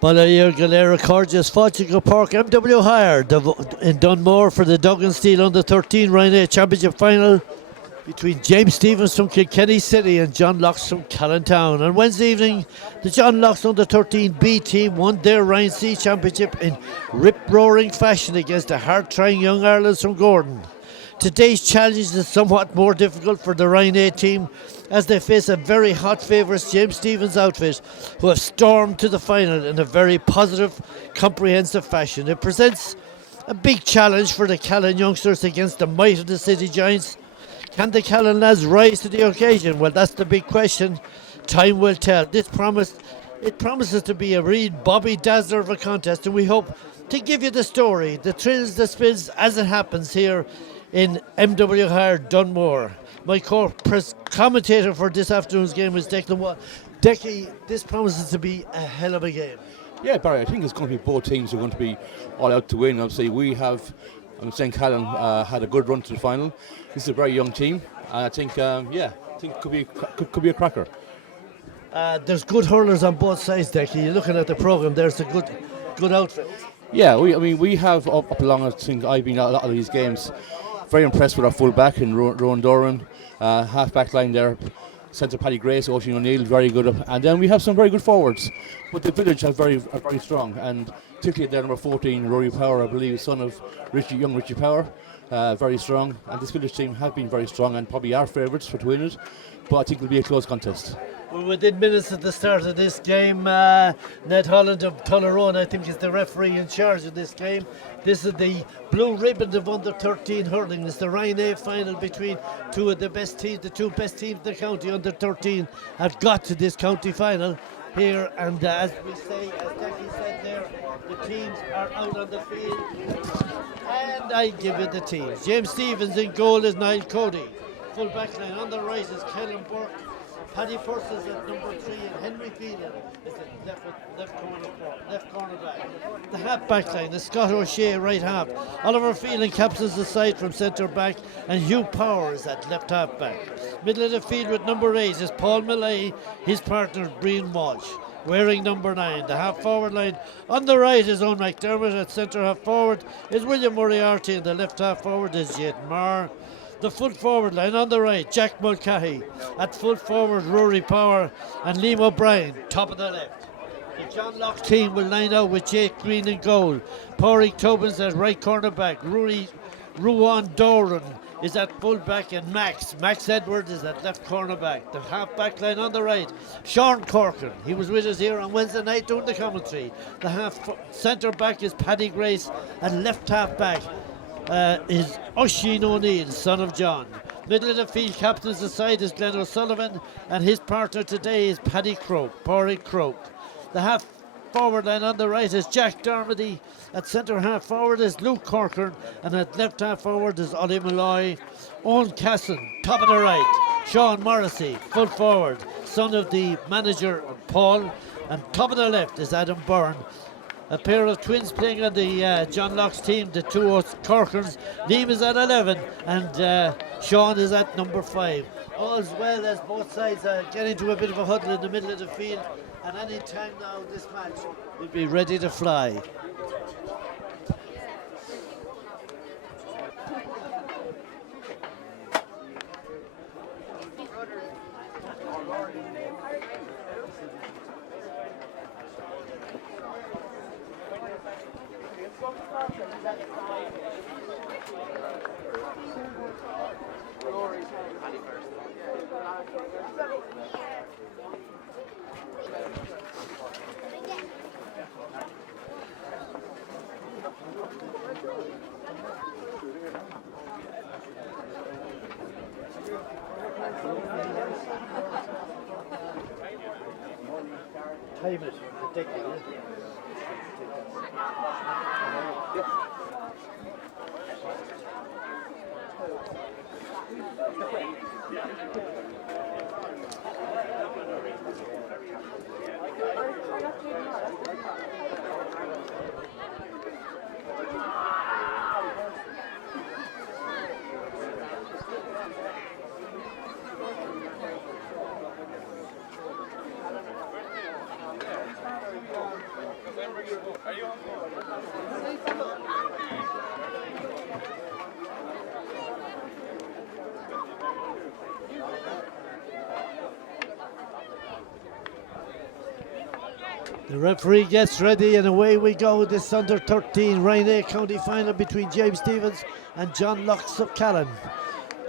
Balair Galera Corges, Fodgico Park, MW Hire in Dunmore for the Duggan Steel Under 13 Ryan Championship Final between James Stevens from Kilkenny City and John Locks from Callantown. On Wednesday evening, the John Locks Under 13 B team won their Ryan C Championship in rip-roaring fashion against the hard-trying Young Irelands from Gordon. Today's challenge is somewhat more difficult for the Ryan A team as they face a very hot favourites James Stevens outfit who have stormed to the final in a very positive, comprehensive fashion. It presents a big challenge for the Callan youngsters against the might of the City Giants. Can the Callan lads rise to the occasion? Well, that's the big question. Time will tell. It promises to be a real Bobby Dazzler of a contest, and we hope to give you the story, the thrills, the spills as it happens here in MW Hire Dunmore. My commentator for this afternoon's game is Declan Watt. Decky, this promises to be a hell of a game. Yeah, Barry, I think it's going to be both teams are going to be all out to win. Obviously, I'm saying Callan had a good run to the final. This is a very young team, and I think it could be a cracker. There's good hurlers on both sides, Decky. You're looking at the programme, there's a good outfit. Yeah, we have up along, I think I've been at a lot of these games. Very impressed with our full back in Rowan Doran, half back line there, centre Paddy Grace, Ocean O'Neill, very good, and then we have some very good forwards. But the village are very strong, and particularly their number 14, Rory Power, I believe, son of young Richie Power, very strong. And this village team have been very strong and probably our favourites for to win it. But I think it'll be a close contest. Well, within minutes at the start of this game, Ned Holland of Tullaroan, I think, is the referee in charge of this game. This is the blue ribbon of under 13 hurling. It's the Ryan A final between two of the best teams. The two best teams in the county under 13 have got to this county final here. And as we say, as Jackie said there, the teams are out on the field. And I give you the teams. James Stevens in goal is Niall Cody. Full back line on the right is Kellen Burke. Paddy First is at number 3 and Henry Phelan is at left cornerback. The half back line is Scott O'Shea, right half. Oliver Phelan captains the side from centre back, and Hugh Power is at left half back. Middle of the field with number 8 is Paul Millay, his partner Brian Walsh, wearing number 9. The half forward line on the right is Owen McDermott. At centre half forward is William Moriarty, and the left half forward is Jayden Marr. The full forward line on the right, Jack Mulcahy. At full forward, Rory Power and Liam O'Brien, top of the left. The John Locke team will line out with Jake Green in goal. Pádraig Tubbins at right cornerback. Ruan Doran is at full back, and Max Edwards is at left cornerback. The half back line on the right, Sean Corcoran. He was with us here on Wednesday night doing the commentary. The half centre back is Paddy Grace, and left half back is Oisin O'Neill, son of John. Middle of the field, captain's aside is Glenn O'Sullivan, and his partner today is Pádraig Croke. The half forward line on the right is Jack Dermody. At centre half forward is Luke Corcoran, and at left half forward is Ollie Malloy. Owen Casson, top of the right. Sean Morrissey, full forward, son of the manager Paul, and top of the left is Adam Byrne. A pair of twins playing on the John Locke's team, the two Corcorans. Liam is at 11 and Sean is at number 5. All's well as both sides are getting to a bit of a huddle in the middle of the field, and any time now this match will be ready to fly. Time it, ridiculous. The referee gets ready and away we go. This under 13 Ryan County final between James Stevens and John Locks of Callan.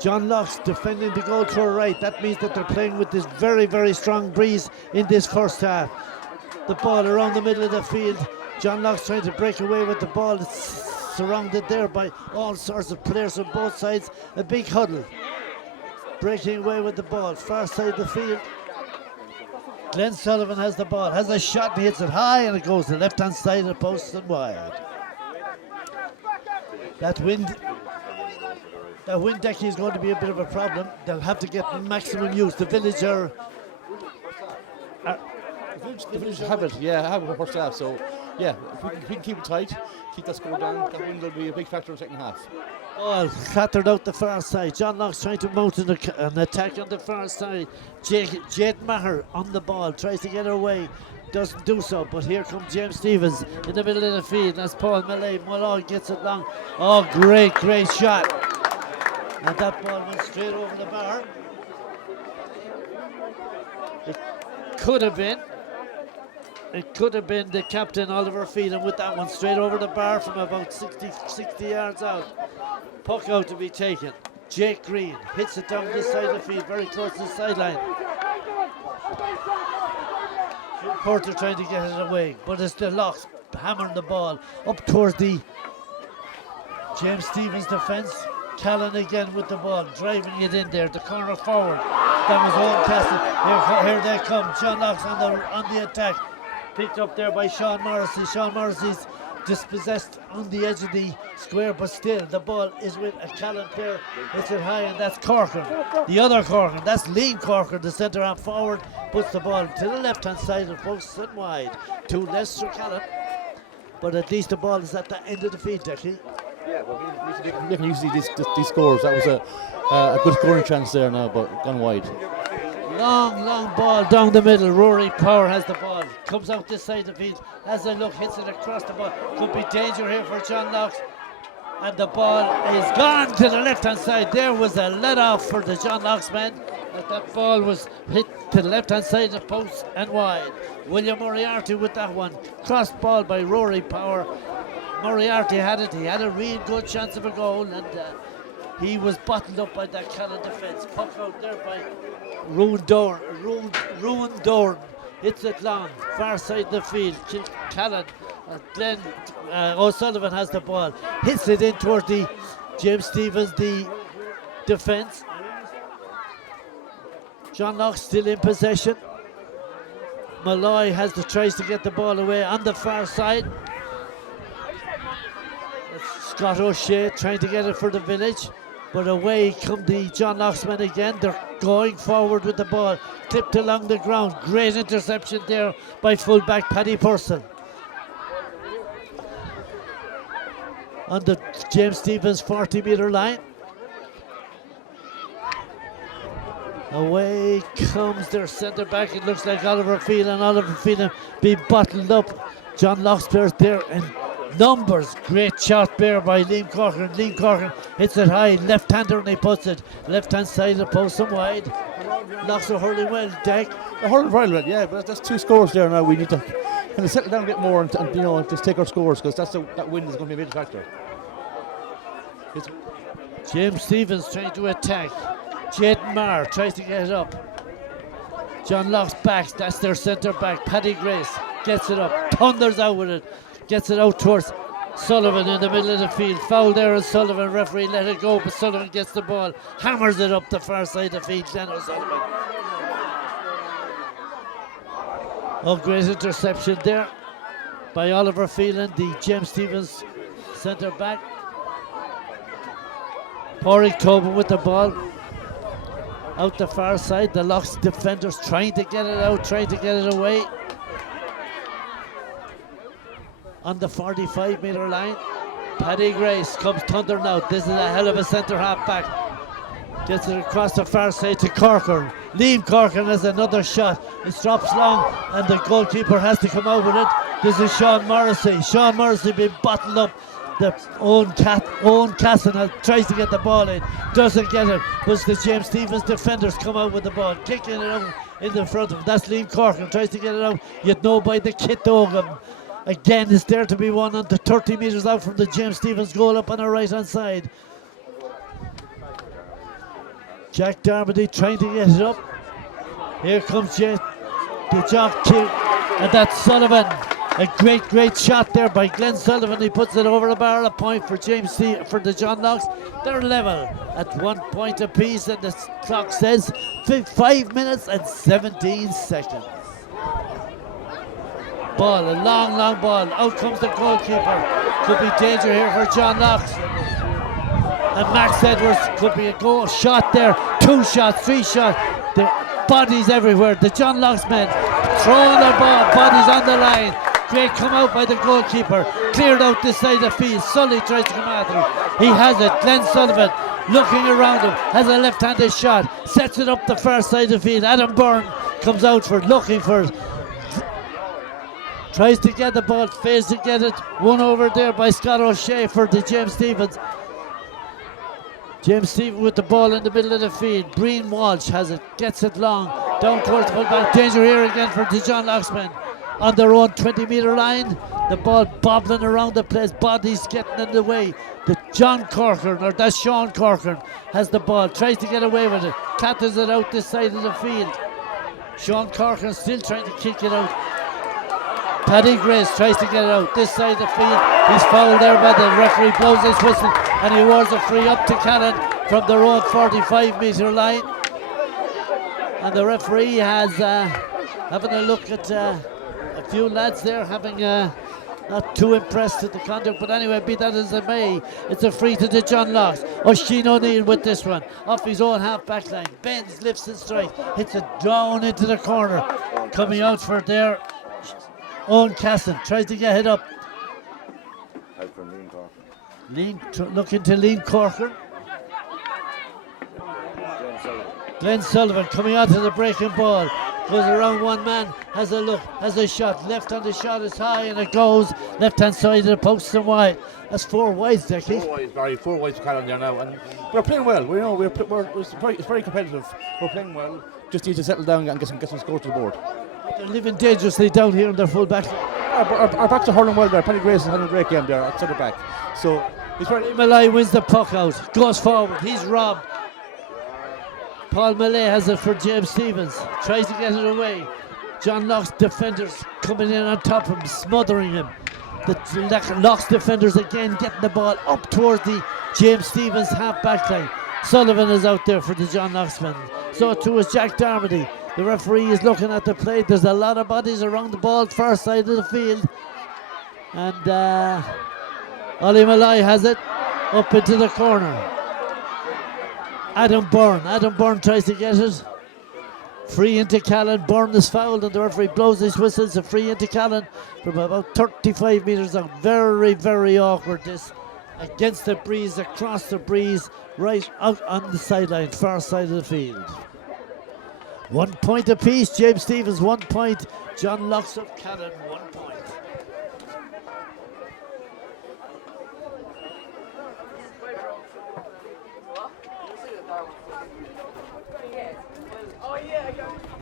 John Locks defending the goal to her right. That means that they're playing with this very, very strong breeze in this first half. The ball around the middle of the field. John Locks trying to break away with the ball. It's surrounded there by all sorts of players on both sides. A big huddle. Breaking away with the ball. Far side of the field. Glenn Sullivan has the ball, has a shot, and hits it high, and it goes to the left-hand side of the post and wide. That wind deck is going to be a bit of a problem. They'll have to get maximum use. The village are The village have it for first half. So, yeah, if we can keep it tight, keep that score down, that wind will be a big factor in the second half. ball clattered out the far side. John Locks trying to mount an attack on the far side. Jade Maher on the ball, tries to get her away. Doesn't do so, but here comes James Stevens in the middle of the field. That's Paul Malloy. Malloy gets it long. Oh, great shot. And that ball went straight over the bar. It could have been the captain, Oliver Phelan, with that one straight over the bar from about 60 yards out. Puck out to be taken. Jake Green hits it down this side of the field, very close to the sideline. Porter trying to get it away, but it's the Locks hammering the ball up towards the James Stevens defence. Callan again with the ball, driving it in there, the corner forward. That was Oldcastle. Here they come. John Locks on the attack. Picked up there by Sean Morrissey. Sean Morrissey's dispossessed on the edge of the square, but still the ball is with a Callan player. Hits it high, and that's Corcoran. The other Corcoran, that's Liam Corcoran, the centre half forward, puts the ball to the left hand side of the post and wide. 2 less for Callan, but at least the ball is at the end of the field, Decky. Yeah, well, we can use these scores. That was a good scoring chance there now, but gone wide. Long ball down the middle. Rory Power has the ball. Comes out this side of the field. Has a look, hits it across the ball. Could be danger here for John Locks. And the ball is gone to the left hand side. There was a let off for the John Locks men. But that ball was hit to the left hand side of the post and wide. William Moriarty with that one. Cross ball by Rory Power. Moriarty had it. He had a real good chance of a goal, and he was bottled up by that Callan defence. Puck out there by Rowan Dorn. Hits it long, far side of the field. Callan, Glenn O'Sullivan has the ball. Hits it in towards the James Stevens, the defence. John Locke still in possession. Malloy tries to get the ball away on the far side. Scott O'Shea trying to get it for the village, but away come the John Locks men again. They're going forward with the ball, clipped along the ground. Great interception there by fullback Paddy Purcell. On the James Stevens 40-metre line. Away comes their centre back. It looks like Oliver Phelan. Oliver Phelan being bottled up. John Locke's players there in numbers. Great shot there by Liam Corcoran. Liam Corcoran hits it high, left-hander, and he puts it left-hand side of the post and wide. Locks are hurling well, Deck. They're hurling very well, yeah, but that's 2 scores there now. We need to kind of settle down a bit more and just take our scores, because that win is going to be a big factor. James Stevens trying to attack. Jaden Marr tries to get it up. John Locke's back, that's their centre back. Paddy Grace gets it up, thunders out with it. Gets it out towards Sullivan in the middle of the field. Foul there on Sullivan. Referee let it go, but Sullivan gets the ball. Hammers it up the far side of the field. Glenn O'Sullivan. Oh, great interception there by Oliver Phelan, the James Stevens centre back. Pádraig Tobin with the ball. Out the far side. The Locks defenders trying to get it out, trying to get it away. On the 45-metre line, Paddy Grace comes thundering out. This is a hell of a centre half back. Gets it across the far side to Corcoran. Liam Corcoran has another shot. It drops long, and the goalkeeper has to come out with it. This is Sean Morrissey. Sean Morrissey being bottled up. The Owen Casson tries to get the ball in, doesn't get it, but the James Stevens defenders come out with the ball, kicking it out in the front of him. That's Liam Corcoran, tries to get it out. You'd know by the kit Ogham. Again, it's there to be won under 30 metres out from the James Stephens goal up on our right hand side. Jack Darmody trying to get it up. Here comes the jock kick, and that's Sullivan. A great shot there by Glenn Sullivan. He puts it over the bar. A point for for the John Locks. They're level at 1 point apiece, and the clock says 5 minutes and 17 seconds. Ball, a long ball. Out comes the goalkeeper. Could be danger here for John Locks. And Max Edwards could be a goal shot there. 2 shots, 3 shots. The bodies everywhere. The John Locks men throwing their bodies on the line. Great come out by the goalkeeper. Cleared out this side of the field. Sully tries to come after him. He has it. Glenn Sullivan looking around him. Has a left-handed shot. Sets it up the far side of the field. Adam Byrne comes out for it, looking for it. Tries to get the ball. Fails to get it. Won over there by Scott O'Shea for the James Stephens. James Stephens with the ball in the middle of the field. Breen Walsh has it. Gets it long. Down towards the fullback. Danger here again for the John Locks men. On their own 20-metre line, the ball bobbling around the place, bodies getting in the way. The Sean Corcoran has the ball, tries to get away with it, catters it out this side of the field. Sean Corcoran still trying to kick it out. Paddy Grace tries to get it out this side of the field. He's fouled there by the referee, blows his whistle, and he awards a free up to Callan from their own 45-metre line. And the referee has having a look at a few lads there having not too impressed with the conduct, but anyway, be that as it may, it's a free to the John Locks. O'Sheen O'Neill with this one, off his own half-back line, bends, lifts and strikes, hits it down into the corner, coming out for there, Owen Casson, tries to get it up. Out from Looking to Liam Corcoran. Glenn Sullivan coming out to the breaking ball. Goes around one man, has a look, has a shot. Left on the shot is high and it goes. Left hand side of the post and wide. That's 4 wides, Decky. 4 wides, Barry. 4 wides to Callan there now. And we're playing well. We know it's very competitive. We're playing well. Just need to settle down and get some scores to the board. They're living dangerously down here in their full back. Our backs are hurling well there. Paddy Grace is having a great game there at centre back. So it's very. Malay wins the puck out, goes forward, he's robbed. Paul Malay has it for James Stephens, tries to get it away. John Locke's defenders coming in on top of him, smothering him. The Locke's defenders again getting the ball up towards the James Stephens half-back line. Sullivan is out there for the John Locke's men. So too is Jack Darmody. The referee is looking at the play. There's a lot of bodies around the ball, far side of the field. And Ollie Malay has it up into the corner. Adam Byrne tries to get it. Free into Callan. Byrne is fouled and the referee blows his whistle. It's a free into Callan from about 35 metres out. Very, very awkward this. Against the breeze, across the breeze, right out on the sideline, far side of the field. 1 point apiece. James Stephens 1 point. John Locks of Callan 1 point.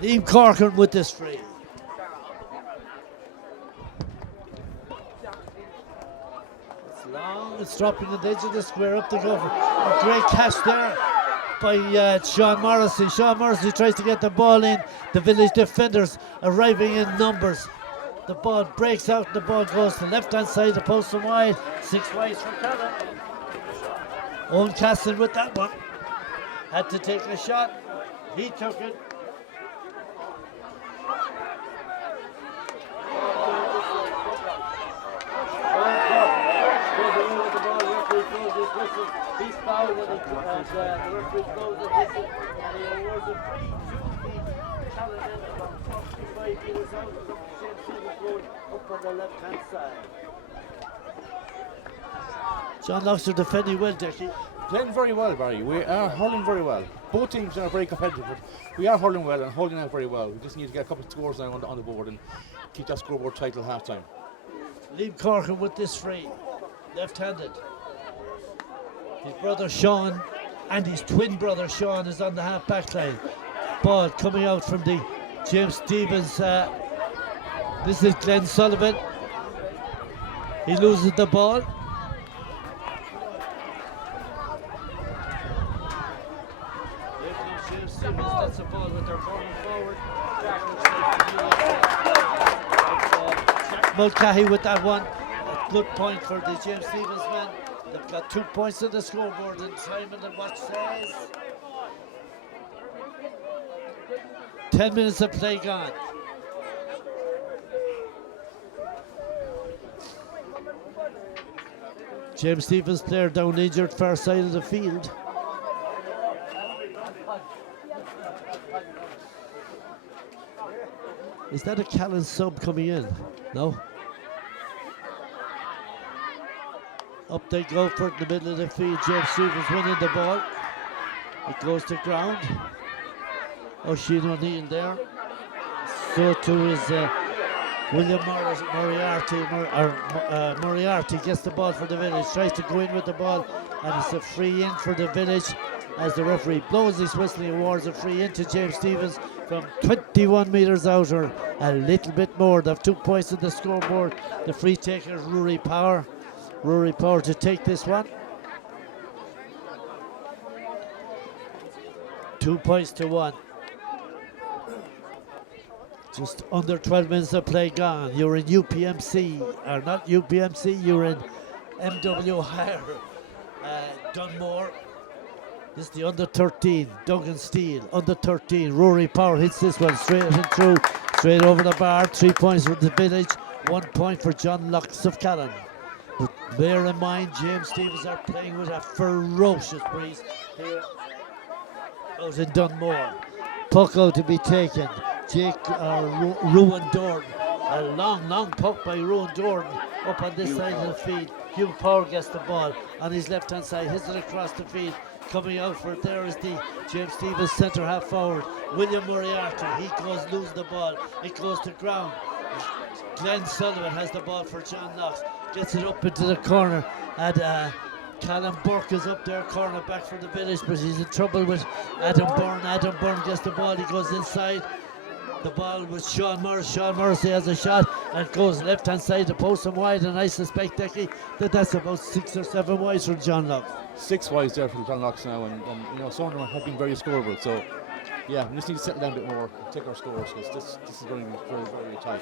Liam Corcoran with this free. It's long, it's dropping the edge of the square up the cover. A great catch there by Sean Morrissey. Sean Morrissey tries to get the ball in. The village defenders arriving in numbers. The ball breaks out and the ball goes to the left hand side, the post and wide. 6 wides for Callan. Owen Castle with that one. Had to take a shot. He took it. He's fouled and the referee blows the whistle and he awards a free to Callan in about 45 metres out of the James Stephens goal up on the left hand side. John Locks are defending well, Decky. Playing very well, Barry. We are hurling very well. Both teams are very competitive, but we are hurling well and holding out very well. We just need to get a couple of scores now on the board and keep that scoreboard tight till half time. Liam Corcoran with this free, left-handed. His brother Sean and his twin brother Sean is on the half-back line. Ball coming out from the James Stevens, this is Glenn Sullivan. He loses the ball. Here comes James Stevens, that's the ball with their corner forward. Mulcahy with that one. A good point for the James Stevens men. They've got 2 points on the scoreboard, and Simon the watch says 10 minutes of play gone. James Stevens player down injured far side of the field. Is that a Callan sub coming in? No? Up they go for it in the middle of the field. James Stevens winning the ball. It goes to ground. O'Sheen O'Neill there. So too is William Moriarty. Moriarty gets the ball for the Village. Tries to go in with the ball, and it's a free in for the Village as the referee blows his whistle. He awards a free in to James Stevens from 21 metres out, or a little bit more. They have 2 points on the scoreboard. The free taker is Rory Power. Rory Power to take this one. 2 points to 1. Just under 12 minutes of play gone. You're in UPMC, or not UPMC, you're in MW Hire, Dunmore. This is the under 13, Duggan Steele, under 13. Rory Power hits this one straight and through, straight over the bar. 3 points for the Village, 1 point for John Locks of Callan. But bear in mind, James Stevens are playing with a ferocious breeze here out in Dunmore. Puck out to be taken. Ruan Dorn. A long puck by Ruan Dorn up on this side of the field. Hugh Power gets the ball on his left hand side, hits it across the field. Coming out for it there is the James Stevens centre half forward, William Moriarty. He goes losing the ball. It goes to ground. Glenn Sullivan has the ball for John Knox. Gets it up into the corner, and Callum Burke is up there, corner back for the Village, but he's in trouble with Adam Byrne. Adam Byrne gets the ball. He goes inside. The ball with Sean Morris. Sean Morris has a shot and goes left hand side to post and wide, and I suspect that's about 6 or 7 wides from John Locke. 6 wides there from John Locks now, and you know, some of them have been very scoreable. So yeah, we just need to settle down a bit more, take our scores, because this is going to be very, very tight.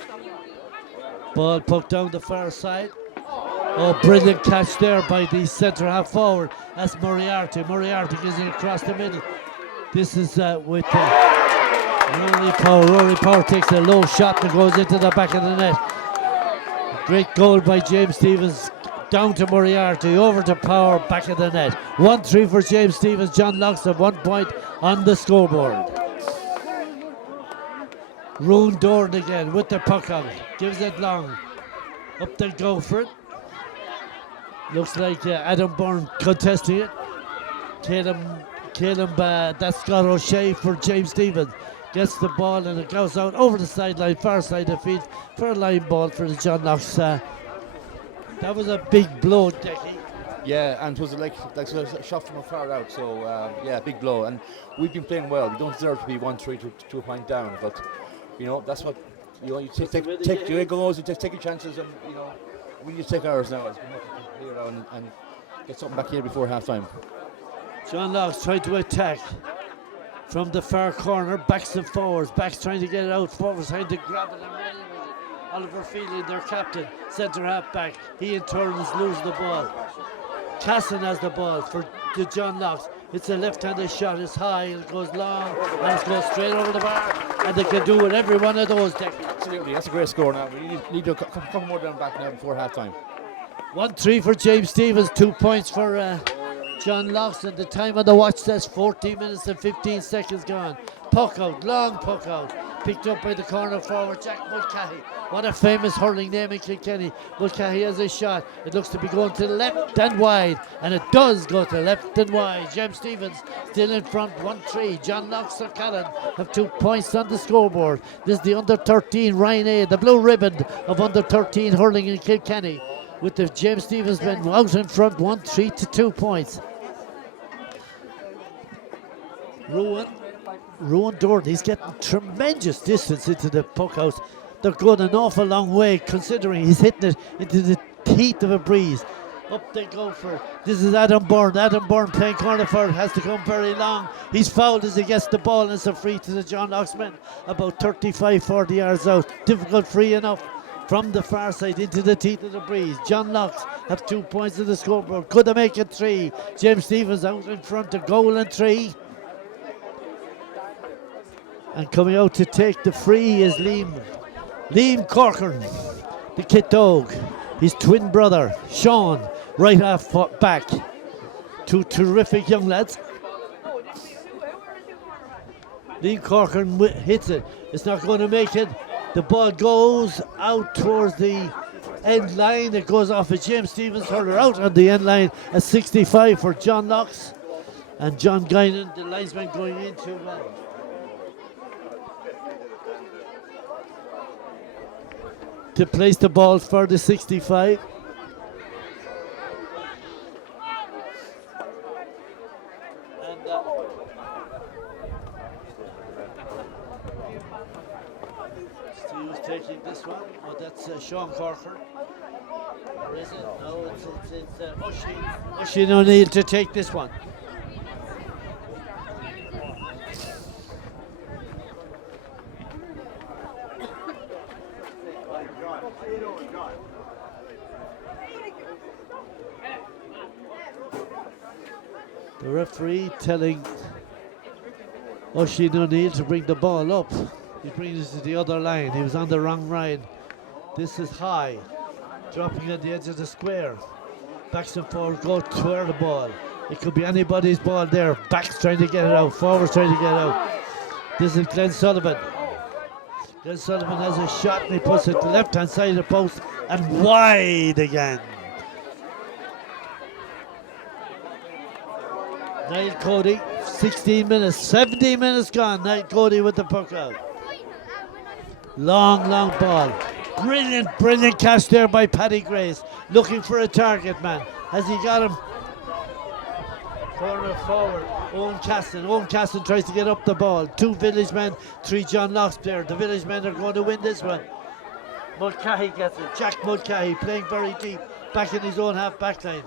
Ball poked down the far side. Oh, brilliant catch there by the centre half forward. That's Moriarty. Moriarty gives it across the middle. This is with Rory Power. Rory Power takes a low shot that goes into the back of the net. Great goal by James Stevens. Down to Moriarty, over to Power, back of the net. 1-3 for James Stevens. John Locks at 1 point on the scoreboard. Roon Dorn again with the puck on. Gives it long. Up they go for it. Looks like Adam Byrne contesting it. Caleb, that's Scott O'Shea for James Stevens. Gets the ball and it goes out over the sideline, far side of the field, for a line ball for the John Knox. That was a big blow, Decky. Yeah, and it was like a shot from far out, so yeah, big blow. And we've been playing well. We don't deserve to be 1-3 to a point down, but you know, that's what you take your goals, you take your chances, and you know, we need to take ours now. And get something back here before half time. John Locks trying to attack from the far corner, backs and forwards, backs trying to get it out, forwards trying to grab it and run with it. Oliver Feely, their captain, centre half back, he in turn is losing the ball. Casson has the ball for the John Locks. It's a left-handed shot, it's high, it goes long, and it goes straight over the bar, and they can do with every one of those. Absolutely, that's a great score now. We need to come more down back now before half time. 1-3 for James Stevens, 2 points for John Locks, and the time on the watch says 14 minutes and 15 seconds gone. Puck out, long puck out, picked up by the corner forward, Jack Mulcahy. What a famous hurling name in Kilkenny. Mulcahy has a shot. It looks to be going to the left and wide, and it does go to left and wide. James Stevens still in front, 1-3. John Locks of Callan have 2 points on the scoreboard. This is the under 13 Ryan A, the blue ribbon of under 13 hurling in Kilkenny, with the James Stevens men out in front, 1-3 to 2 points. Ruan Rowan Doherty, he's getting tremendous distance into the puck house. They're going an awful long way considering he's hitting it into the teeth of a breeze. Up they go for it. This is Adam Byrne. Adam Byrne playing corner forward, has to come very long. He's fouled as he gets the ball, and it's a free to the John Locke's men about 35-40 yards out. Difficult free enough from the far side into the teeth of the breeze. John Locke's have 2 points in the scoreboard. Could they make it 3? James Stevens out in front, a goal and 3. And coming out to take the free is Liam Corcoran, the kid dog. His twin brother, Sean, right half back. Two terrific young lads. Liam Corcoran hits it. It's not going to make it. The ball goes out towards the end line. It goes off of James Stevens hurler out on the end line. A 65 for John Locks. And John Guinan, the linesman, going into to place the ball for the 65. And Steve's taking this one. Oh, that's Sean Corcoran. Or is it? No, it's Oisin O'Neill to take this one. The referee telling Oisin O'Neill to bring the ball up. He brings it to the other line. He was on the wrong line. This is high, dropping at the edge of the square. Backs and forward, go toward the ball. It could be anybody's ball there. Backs trying to get it out, forwards trying to get it out. This is Glenn Sullivan. Glenn Sullivan has a shot and he puts it to the left hand side of the post and wide again. Niall Cody, 16 minutes, 17 minutes gone. Niall Cody with the puck out. Long ball. Brilliant catch there by Paddy Grace. Looking for a target man. Has he got him? Corner forward. Owen Caston tries to get up the ball. 2 village men, 3 John Locke's player. The village men are going to win this one. Mulcahy gets it. Jack Mulcahy playing very deep. Back in his own half back line.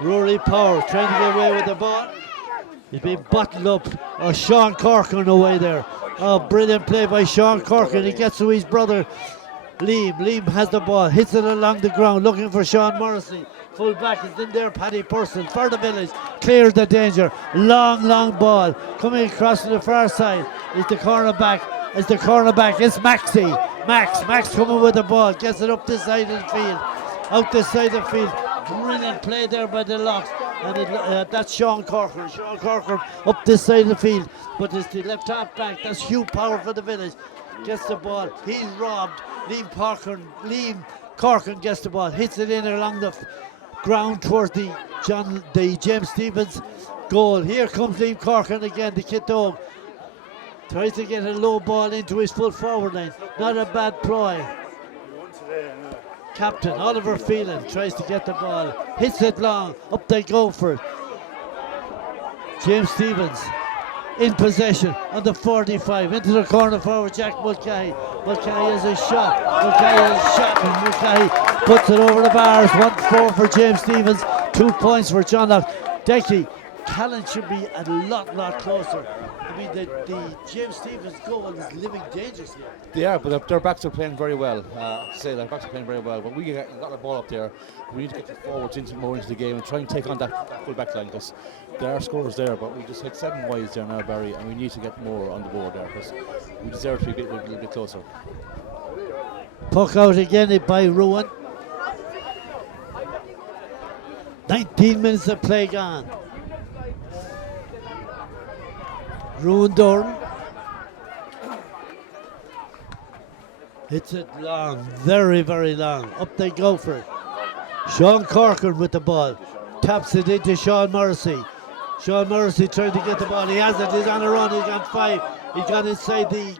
Rory Power trying to get away with the ball. He's been bottled up. Oh, Sean Corcoran away there. Oh, brilliant play by Sean Corcoran. He gets to his brother Liam. Liam has the ball, hits it along the ground, looking for Sean Morrissey. Full back is in there, Paddy Purcell for the village. Clears the danger. Long ball. Coming across to the far side is the cornerback. It's Maxie. Max coming with the ball. Gets it up this side of the field. Out this side of the field. Brilliant play there by the Locks. And that's Sean Corcoran. Sean Corcoran up this side of the field. But it's the left half back. That's Hugh Power for the village. Gets the ball. He's robbed. Liam Corcoran gets the ball. Hits it in along the ground towards the James Stevens goal. Here comes Liam Corcoran again, the kid dog. Tries to get a low ball into his full forward line. Not a bad ploy. Captain Oliver Phelan tries to get the ball. Hits it long. Up they go for it. James Stevens in possession on the 45. Into the corner forward, Jack Mulcahy. Mulcahy has a shot. And Mulcahy puts it over the bars. 1-4 for James Stevens. 2 points for John Locke. Decky, Callan should be a lot closer. I mean, the James Stevens goal is living dangerously. They are, but their backs are playing very well. Their backs are playing very well. When we got the ball up there, we need to get the forwards more into the game and try and take on that full back line, because there are scores there, but we just hit 7 wides there now, Barry, and we need to get more on the board there, because we deserve to be a little bit closer. Puck out again by Rowan. 19 minutes of play gone. Rowan Doran hits it long, very long. Up they go for it. Sean Corcoran with the ball, taps it into Sean Morrissey. Sean Morrissey trying to get the ball. He has it. He's on a run. He's got 5. He's got inside the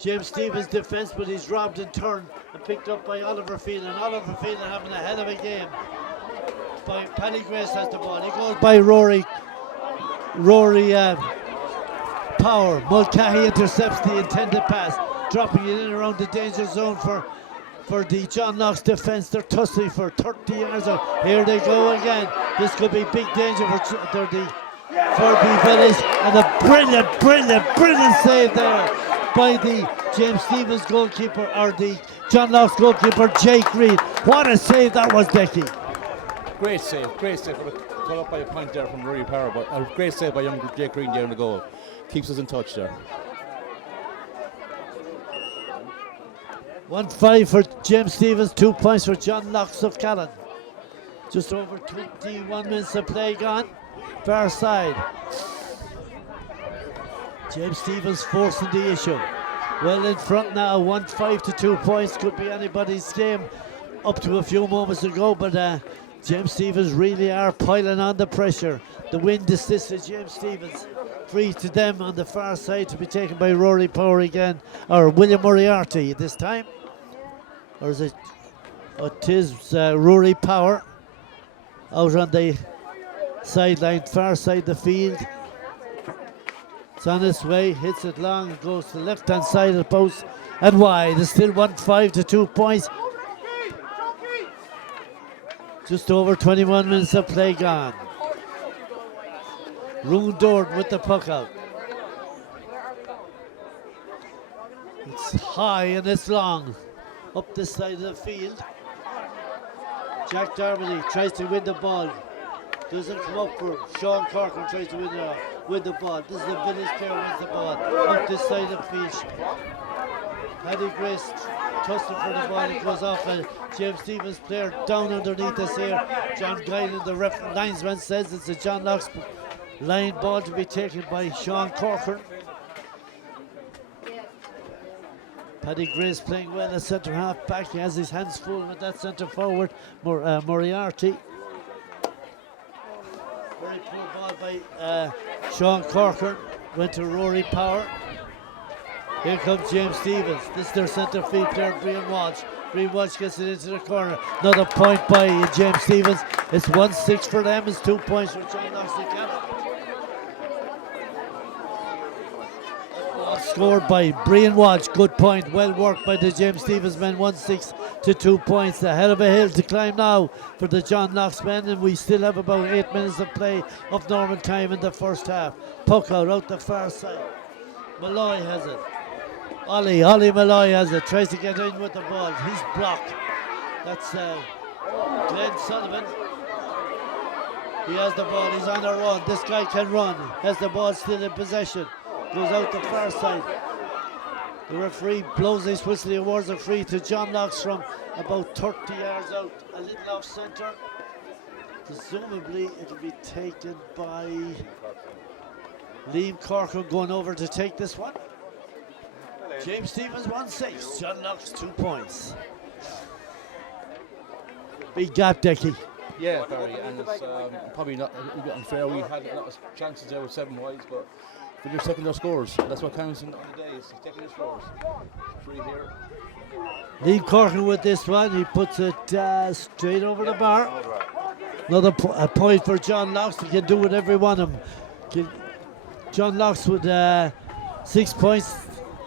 James Stevens defence, but he's robbed and turned and picked up by Oliver Phelan. Oliver Phelan having a hell of a game. by Paddy Grace has the ball. He goes by Rory Power. Mulcahy intercepts the intended pass, dropping it in around the danger zone for the John Knox defence. They're tussling for 30 yards out. Here they go again. This could be big danger for the Village, and a brilliant save there by the James Stephens goalkeeper, or the John Knox goalkeeper, Jake Reid. What a save that was, Becky. Great save got up by a point there from Rory Power, but a great save by young Jake Green down the goal. Keeps us in touch there. 1-5 for James Stephens, 2 points for John Knox of Callan. Just over 21 minutes of play gone. Far side. James Stephens forcing the issue. Well in front now, 1-5 to 2 points. Could be anybody's game up to a few moments ago, but James Stephens really are piling on the pressure. The wind assisted James Stephens. Free to them on the far side to be taken by Rory Power again, or William Moriarty this time. Or is it? Oh, it is Rory Power out on the sideline, far side the field. It's on its way, hits it long, it goes to the left hand side of the post and wide. It's still 1-5 to 2 points. Just over 21 minutes of play gone. Roon Dord with the puck out. It's high and it's long up this side of the field. Jack Darby tries to win the ball. Doesn't come up for him. Sean Corcoran tries to win the ball. This is the Village player wins the ball up this side of the field. Paddy Grace tussling for the ball. It goes off a James Stephens player down underneath us here. John Guinan, the linesman, says it's a John Knox line ball to be taken by Sean Corcoran. Paddy Grace playing well at centre half back. He has his hands full with that centre forward, Moriarty. Very poor ball by Sean Corcoran. Went to Rory Power. Here comes James Stephens. This is their centre field player, Brian Walsh. Brian Walsh gets it into the corner. Another point by James Stephens. It's 1-6 for them. It's 2 points for John Knox and Canada. Scored by Brian Walsh. Good point. Well worked by the James Stephens men. 1-6 to 2 points. A hell of a hill to climb now for the John Knox men, and we still have about 8 minutes of play of normal time in the first half. Puck out the far side. Malloy has it. Ollie Malloy has it. Tries to get in with the ball. He's blocked. That's Glenn Sullivan. He has the ball. He's on a run. This guy can run. Has the ball still in possession. Goes out the far side. The referee blows his whistle. He awards a free to John Knox from about 30 yards out, a little off centre. Presumably it'll be taken by Liam Corcoran going over to take this one. James Stephens 1-6, John Knox 2 points. Big gap, Decky. Yeah, very, and it's probably not a bit unfair. We had a lot of chances there with 7 wides, but we're just taking their scores. That's what counts on the day, is taking their scores. Free here. Liam Corcoran with this one. He puts it straight over the bar. Another point for John Knox. He can do whatever he wants him. John Knox with 6 points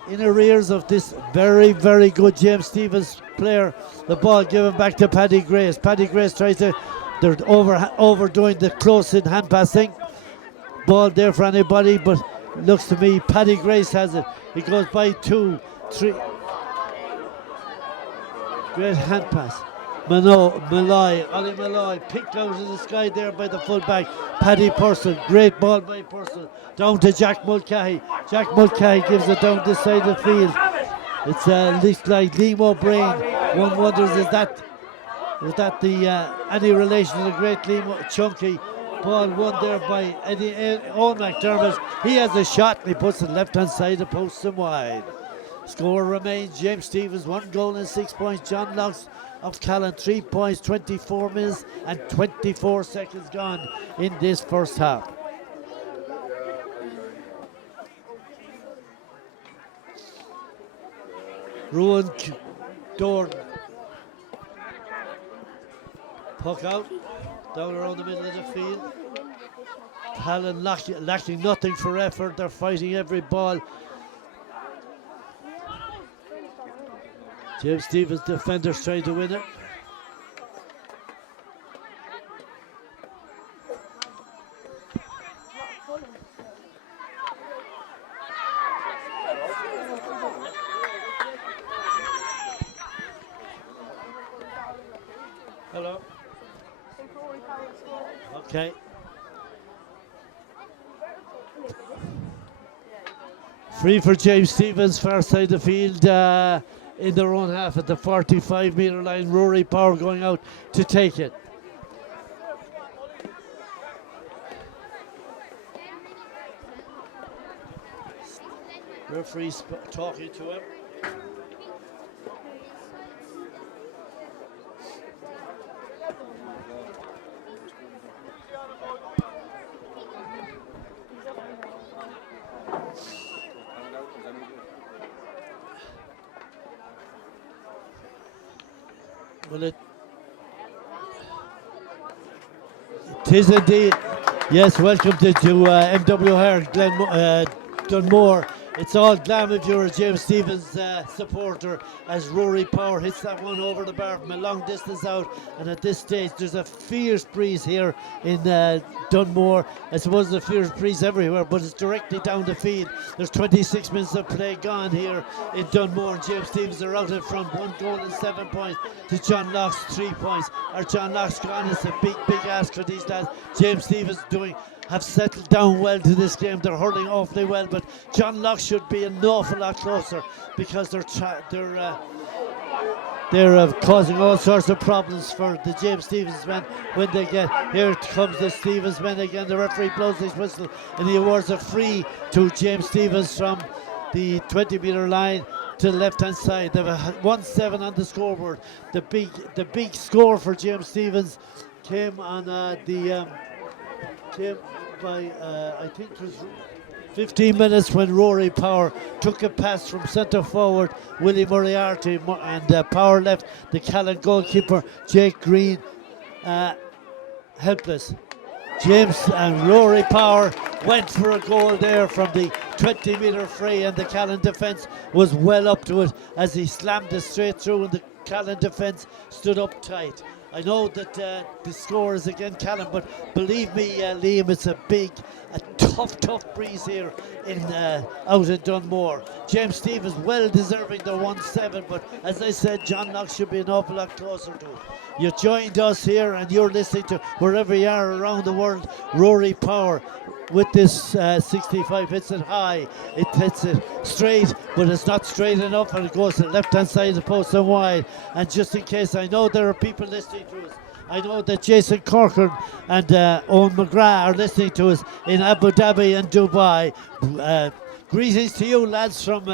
in arrears of this very, very good James Stephens player. The ball given back to Paddy Grace. Paddy Grace tries to, they're overdoing the close-in hand passing. Ball there for anybody, but looks to me Paddy Grace has it. He goes by 2, 3. Great hand pass. Ollie Malloy picked out of the sky there by the fullback Paddy Purcell. Great ball by Purcell down to Jack Mulcahy. Jack Mulcahy gives it down this side of the field. It's looks like Liam O'Brien. One wonders, is that the any relation to the great Liam Chunky? Ball won there by Owen McDermott. He has a shot and he puts it left hand side of the post and wide. Score remains James Stephens 1 goal and 6 points. John Knox of Callan 3 points, 24 minutes and 24 seconds gone in this first half. Rowan Dorn. Puck out. Down around the middle of the field. Holland lacking nothing for effort. They're fighting every ball. James Stevens defenders trying to win it. Hello. Okay. Free for James Stevens, far side of the field, in their own half at the 45-metre line. Rory Power going out to take it. Referee's talking to him. Well, it is indeed. Yes, welcome to MWR Dunmore. It's all glam if you're a James Stevens supporter, as Rory Power hits that one over the bar from a long distance out. And at this stage, there's a fierce breeze here in Dunmore. I suppose there's a fierce breeze everywhere, but it's directly down the field. There's 26 minutes of play gone here in Dunmore. James Stevens are out in front, 1 goal and 7 points to John Locke's 3 points. Are John Locke's gone? It's a big ask for these lads. James Stevens have settled down well to this game. They're hurling awfully well, but John Locke should be an awful lot closer, because they're causing all sorts of problems for the James Stevens men when they get. Here comes the Stevens men again. The referee blows his whistle and he awards a free to James Stevens from the 20-metre line to the left-hand side. They have a 1-7 on the scoreboard. The big score for James Stevens came on came by I think it was 15 minutes when Rory Power took a pass from centre forward Willie Moriarty, and Power left the Callan goalkeeper Jake Green helpless. James and Rory Power went for a goal there from the 20-metre free, and the Callan defence was well up to it as he slammed it straight through, and the Callan defence stood up tight. I know that the score is again Callan, but believe me, Liam, it's a tough breeze here out in Dunmore. James Stevens well deserving the 1-7, but as I said, John Knox should be an awful lot closer to it. You joined us here and you're listening to, wherever you are around the world, Rory Power with this 65. Hits it high, it hits it straight, but it's not straight enough, and it goes to the left hand side of the post and wide. And just in case, I know there are people listening to us, I know that Jason Corcoran and Owen McGrath are listening to us in Abu Dhabi and Dubai. Greetings to you lads from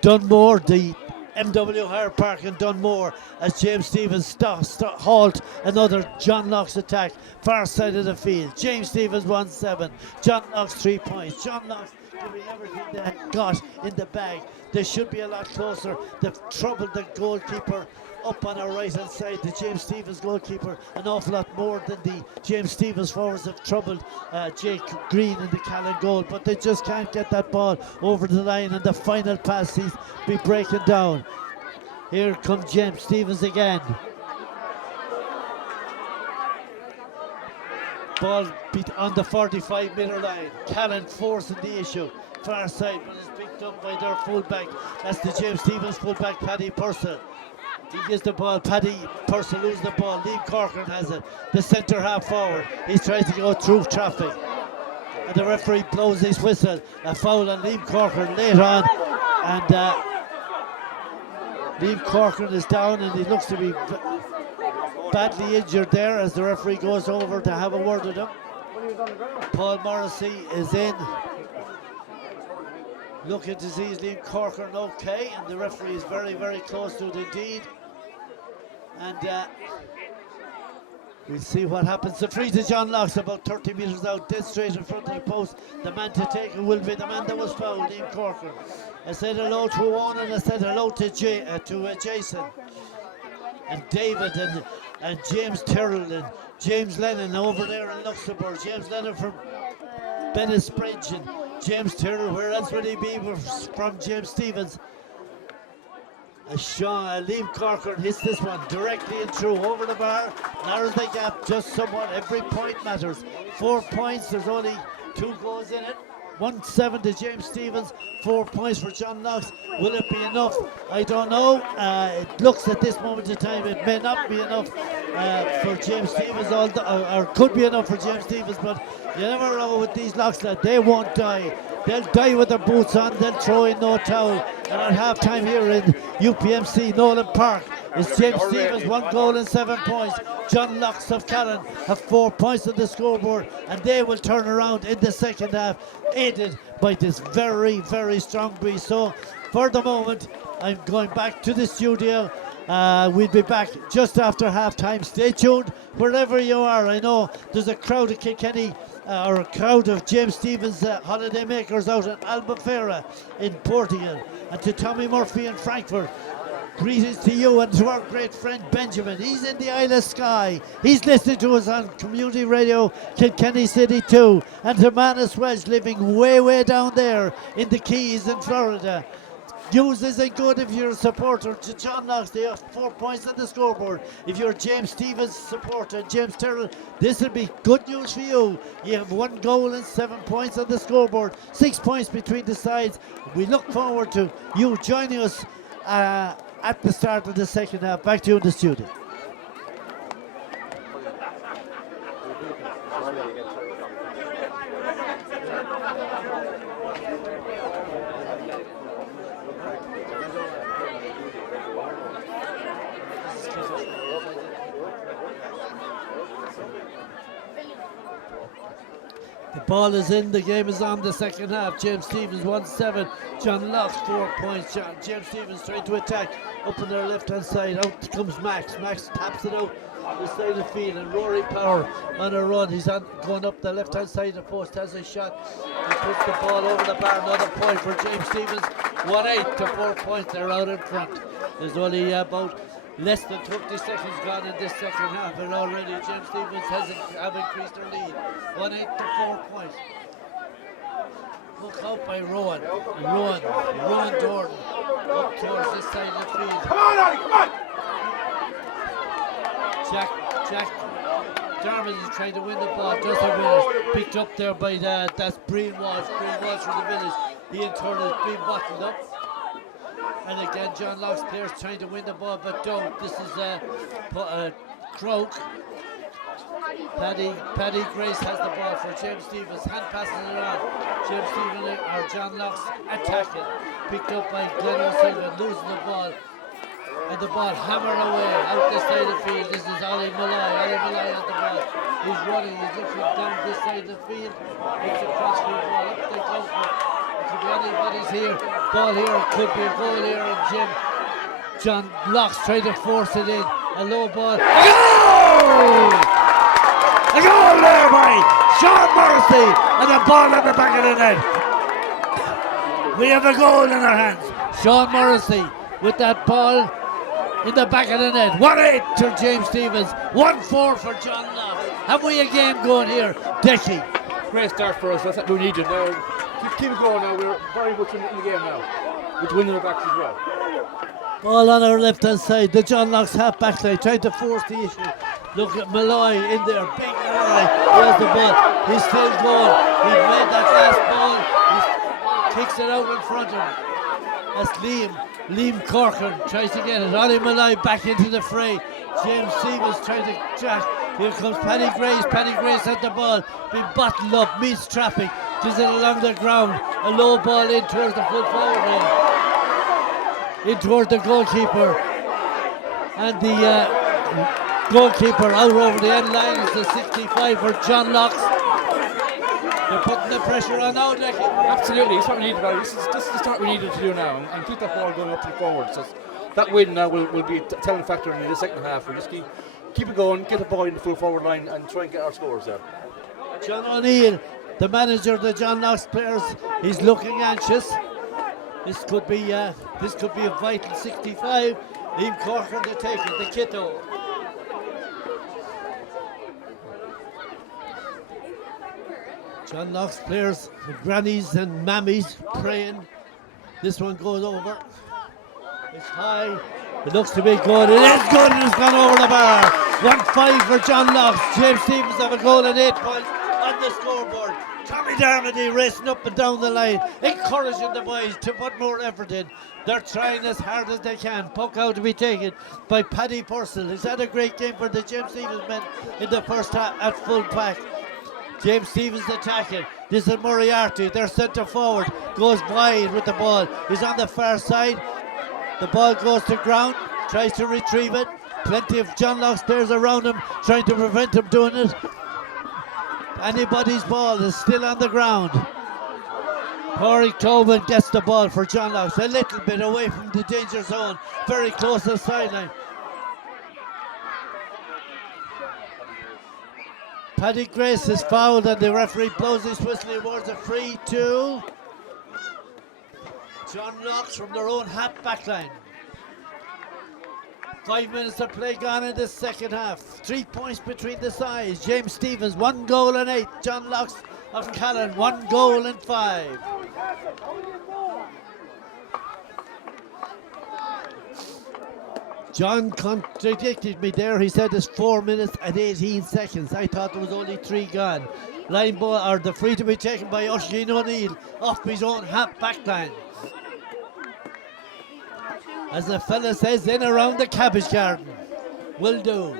Dunmore, the MW Hire Park in Dunmore, as James Stevens halt another John Locke's attack, far side of the field. James Stevens 1-7, John Locke's 3 points. John Locke's giving everything they got in the bag. They should be a lot closer. They've troubled the goalkeeper up on our right hand side, the James Stevens goalkeeper, an awful lot more than the James Stevens forwards have troubled Jake Green in the Callan goal, but they just can't get that ball over the line, and the final pass seems to be breaking down. Here comes James Stevens again. Ball beat on the 45-metre line. Callan forcing the issue. Far side, but it's picked up by their fullback. That's the James Stevens fullback, Paddy Purcell. He gets the ball, Paddy Purcell loses the ball, Liam Corcoran has it, the centre half forward, he's trying to go through traffic, and the referee blows his whistle, a foul on Liam Corcoran late on, and Liam Corcoran is down, and he looks to be badly injured there as the referee goes over to have a word with him. Paul Morrissey is in, looking to see is Liam Corcoran okay, and the referee is very close to it indeed. And we'll see what happens. The free to John Locke's about 30 metres out, dead straight in front of the post. The man to take it will be the man that was fouled, Liam Corcoran. I said hello to Owen, and I said hello to Jason and David, and James Terrell and James Lennon over there in Luxembourg. James Lennon from Bennettsbridge and James Terrell, where else would he be from James Stevens? Liam Corcoran hits this one directly and through over the bar, narrows the gap just somewhat. Every point matters. 4 points, there's only 2 goals in it. 1-7 to James Stevens, 4 points for John Knox. Will it be enough? I don't know. It looks at this moment in time it may not be enough for James Stevens, or could be enough for James Stevens, but you never know with these Locks that they won't die. They'll die with their boots on, they'll throw in no towel. And at half time here in UPMC Nolan Park, it's James Stevens, 1 goal and 7 points. John Knox of Callan have 4 points on the scoreboard, and they will turn around in the second half, aided by this very, very strong breeze. So for the moment, I'm going back to the studio. We'll be back just after half time. Stay tuned wherever you are. I know there's a crowd of Kilkenny or a crowd of James Stevens holiday makers out in Albufeira in Portugal, and to Tommy Murphy in Frankfurt. Greetings to you and to our great friend Benjamin. He's in the Isle of Skye. He's listening to us on Community Radio Kilkenny City 2. And to Manus Welsh living way, way down there in the Keys in Florida. News isn't good if you're a supporter to John Knox. They have 4 points on the scoreboard. If you're a James Stevens supporter, James Terrell, this will be good news for you. You have 1 goal and 7 points on the scoreboard. 6 points between the sides. We look forward to you joining us at the start of the second half. Back to you in the studio. The ball is in, the game is on, the second half. James Stevens 1-7, John Knox 4 points. James Stevens trying to attack up on their left hand side. Out comes Max. Max taps it out the side of the field, and Rory Power on a run. He's going up the left hand side of the post, has a shot. He puts the ball over the bar. Another point for James Stevens. 1-8 to 4 points. They're out in front. There's only about less than 20 seconds gone in this second half, and already James Stevens have increased their lead. 1-8 to 4 points. Look out by Rowan Dorn up towards this side of the field. Come on, Ollie, come on! Jack Dermot is trying to win the ball, doesn't win it. Picked up there by that's Brian Walsh from the village. He in turn is being bottled up. And again, John Locke's players trying to win the ball, but don't. This is Croak. Paddy Grace has the ball for James Stevens. Hand passing it on. James Stevens or John Locke's attacking. Picked up by Glenn O'Sullivan, losing the ball. And the ball hammered away out the side of the field. This is Ollie Malloy. Ollie Malloy has the ball. He's running, he's looking down this side of the field. It's a crossfield ball. Up they go. It could be anybody's here. Ball here, it could be a goal here, and John Locke's trying to force it in. A low ball. A goal! A goal there by Sean Morrissey, and a ball at the back of the net. We have a goal in our hands. Sean Morrissey with that ball in the back of the net. 1-8 to James Stevens. 1-4 for John Locke. Have we a game going here, Decky? Great start for us. That's what we needed. Now, keep it going now. We're very much in the game now. With winning the backs as well. Ball on our left hand side. The John Locke's half back line trying to force the issue. Look at Malloy in there. Big Malloy. Here's the ball. He's still going. He made that last ball. He kicks it out in front of him. That's Liam Corcoran tries to get it. Ollie Malloy back into the fray. James Stevens trying to jack. Here comes Paddy Grace. Paddy Grace at the ball. Being bottled up. Meets traffic. Gives it along the ground. A low ball in towards the full forward line. In towards the goalkeeper. And the goalkeeper out over the end line is the 65 for John Locke. They're putting the pressure on now, Decky. Absolutely, it's what we needed. This is the start we needed to do now, and keep that ball going up and forward. So that win now will be a telling factor in the second half. We just keep it going, get the ball in the full forward line, and try and get our scores there. John O'Neill, the manager of the John Knox players, he's looking anxious. This could be a vital 65. Liam Corcoran to take it, the Kitto. John Locke's players, grannies and mammies praying. This one goes over. It's high. It looks to be good. It is good and it's gone over the bar. 1-5 for John Locke. James Stevens have a goal and 8 points on the scoreboard. Tommy Darnady racing up and down the line, encouraging the boys to put more effort in. They're trying as hard as they can. Puck out to be taken by Paddy Purcell. He's had a great game for the James Stevens men in the first half at full back. James Stevens attacking. This is Moriarty, their centre forward, goes wide with the ball. He's on the far side. The ball goes to ground, tries to retrieve it. Plenty of John Locke's players around him trying to prevent him doing it. Anybody's ball is still on the ground. Corey Tobin gets the ball for John Locke, a little bit away from the danger zone, very close to the sideline. Paddy Grace is fouled and the referee blows his whistle. He awards a free to John Locke from their own half back line. 5 minutes of play gone in the second half. 3 points between the sides. James Stevens, 1 goal and 8. John Locke of Callan, 1 goal and 5. John contradicted me there. He said it's 4 minutes and 18 seconds. I thought there was only 3 gone. Line ball, or the free to be taken by Oisin O'Neill off his own half back line. As the fella says, in around the cabbage garden. Will do.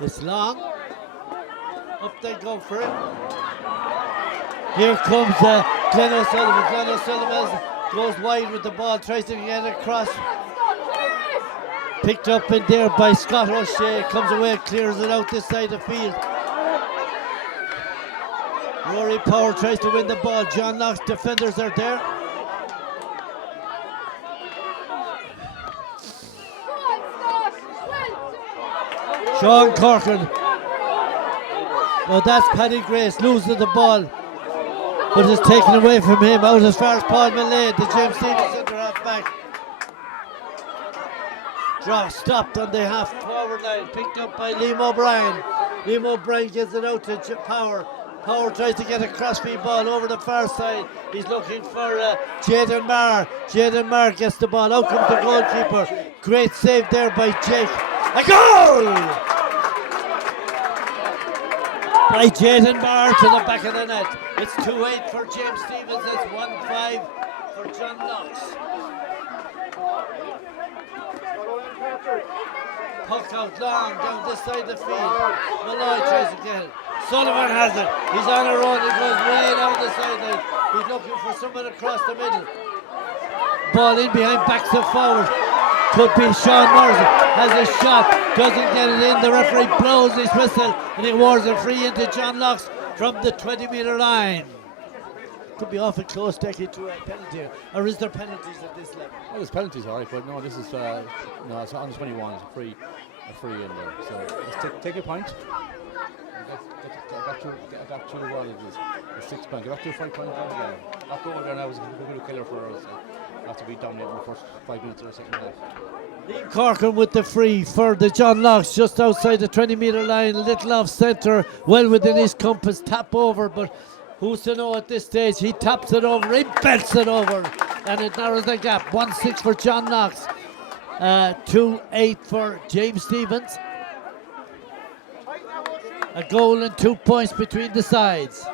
It's long. Up they go for it. Here comes Glenn O'Sullivan. Glenn O'Sullivan goes wide with the ball, tries to get it across. Picked up in there by Scott O'Shea. Comes away, clears it out this side of the field. Rory Power tries to win the ball. John Locke's defenders are there. Sean Corcoran. Oh, that's Paddy Grace losing the ball, but it's taken away from him out as far as Paul Millay, the James Stevens centre half back. Draw stopped on the half forward line, picked up by Liam O'Brien. Liam O'Brien gets it out to Power. Power tries to get a crossfield ball over the far side. He's looking for Jaden Marr. Jaden Marr gets the ball. Out comes the goalkeeper. Great save there by Jake. A goal! By Jaden Marr to the back of the net. It's 2-8 for James Stevens. It's 1-5 for John Locke. Puck out long down this side of the field. Malloy tries to get it. Sullivan has it. He's on a run. He goes way down the sideline. He's looking for someone across the middle. Ball in behind, backs it forward. Could be Sean Morrison. Has a shot. Doesn't get it in. The referee blows his whistle and he awards a free into John Locke from the 20-metre line. Could be awfully close, taking to a penalty. Or is there penalties at this level? Well, there's penalties, all right, but no, this is no, it's on 21. It's a free in there. So let's take a point. Get back to what it is. The 6 point. Get back to a 5 point. That goal there now is a good killer for us. After we dominate in the first 5 minutes of the second half. Liam Corcoran with the free for the John Locke, just outside the 20-metre line, a little off centre, well within his compass, tap over, but who's to know at this stage? He taps it over, he belts it over, and it narrows the gap. 1-6 for John Locke, 2-8 for James Stevens. A goal and 2 points between the sides.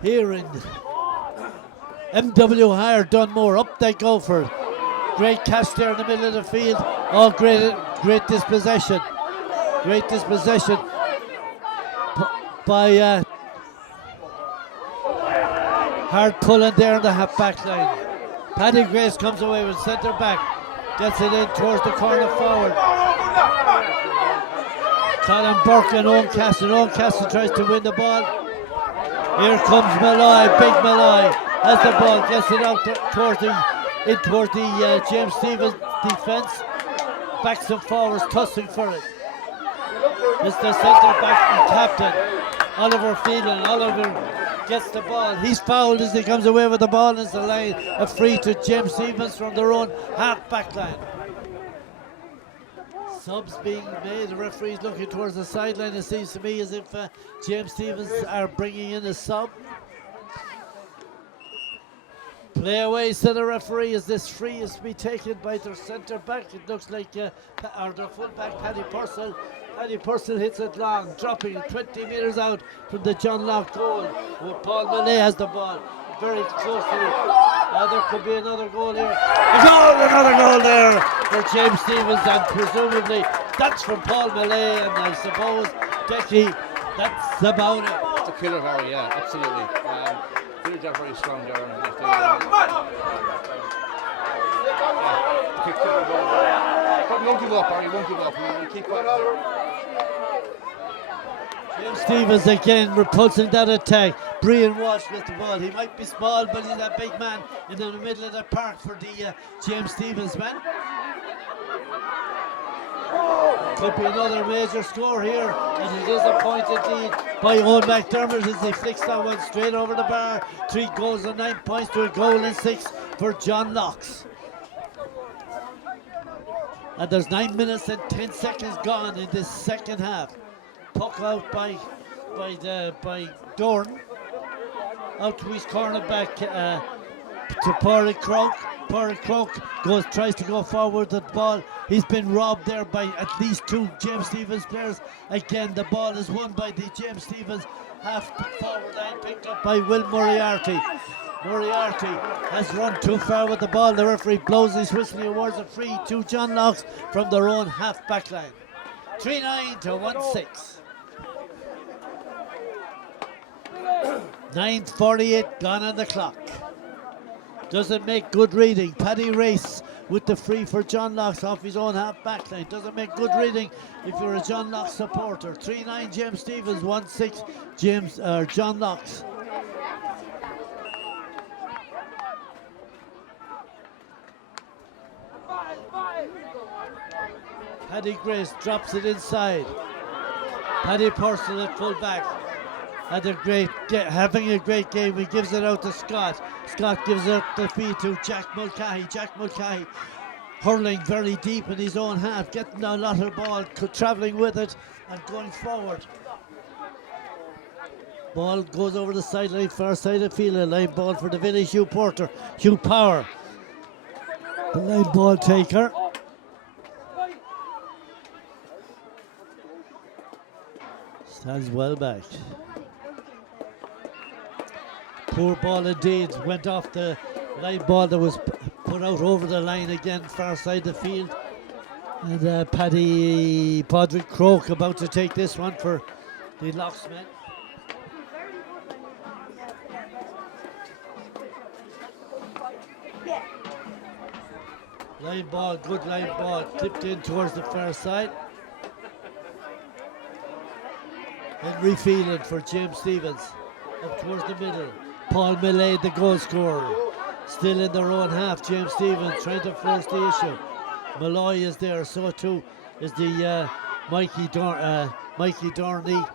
Here in MW Hire Dunmore, up they go for it. Great catch there in the middle of the field. Oh, great dispossession. Great dispossession by hard pulling there in the half back line. Paddy Grace comes away with centre back. Gets it in towards the corner forward. Colin Burke and Owen Castle. Owen Castle tries to win the ball. Here comes Malloy, big Malloy. Has the ball, gets it out towards the James Stevens defence. Backs him forwards, tussling for it. It's the centre back and captain, Oliver Phelan. Oliver gets the ball. He's fouled as he comes away with the ball. It's the line, a free to James Stevens from their own half back line. Subs being made. The referee's looking towards the sideline. It seems to me as if James Stevens are bringing in a sub. Play away, said the referee, as this free is to be taken by their centre back. It looks like, or their full back, Paddy Purcell. Paddy Purcell hits it long, dropping it 20 metres out from the John Locke goal. Paul Malay has the ball very close to it. There could be another goal here. Another goal there for James Stevens, and presumably that's from Paul Malay, and I suppose, Decky, that's about it. It's a killer, Harry, yeah, absolutely. Village are very strong there. But won't give up, Harry, won't give up. We'll keep going. James Stevens again repulsing that attack. Brian Walsh with the ball. He might be small, but he's a big man in the middle of the park for the James Stevens man. Could be another major score here, and it is a pointed lead by Owen McDermott as he flicks that one straight over the bar. 3 goals and 9 points to a goal and 6 for John Locks. And there's 9 minutes and 10 seconds gone in this second half. Puck out by Dorn. Out to his cornerback to Porrick Croak. Porrick Croak tries to go forward with the ball. He's been robbed there by at least 2 James Stevens players. Again, the ball is won by the James Stevens half forward line, picked up by Will Moriarty. Moriarty has run too far with the ball. The referee blows his whistle. He awards a free to John Locks from their own half back line. 3-9 to 1-6. 9:48 gone on the clock. Doesn't make good reading. Paddy Race with the free for John Locks off his own half back line. Doesn't make good reading if you're a John Locks supporter. 3-9 James Stevens, 1-6 John Locks. Paddy Grace drops it inside. Paddy Purcell at full back. Having a great game. He gives it out to Scott. Scott gives it the feed to Jack Mulcahy. Jack Mulcahy hurling very deep in his own half, getting a lot of ball, travelling with it and going forward. Ball goes over the sideline, far side of the field. A line ball for the village. Hugh Porter. Hugh Power. The line ball taker. Stands well back. Poor ball indeed. Went off the line ball that was put out over the line again, far side the field. And Podrick Croak about to take this one for the Locksmen. Line ball, good line ball, clipped in towards the far side. Henry Phelan for James Stevens, up towards the middle. Paul Millay, the goal scorer, still in their own half. James Stevens trying to force the issue. Malloy is there, so too is the Mikey Dorney.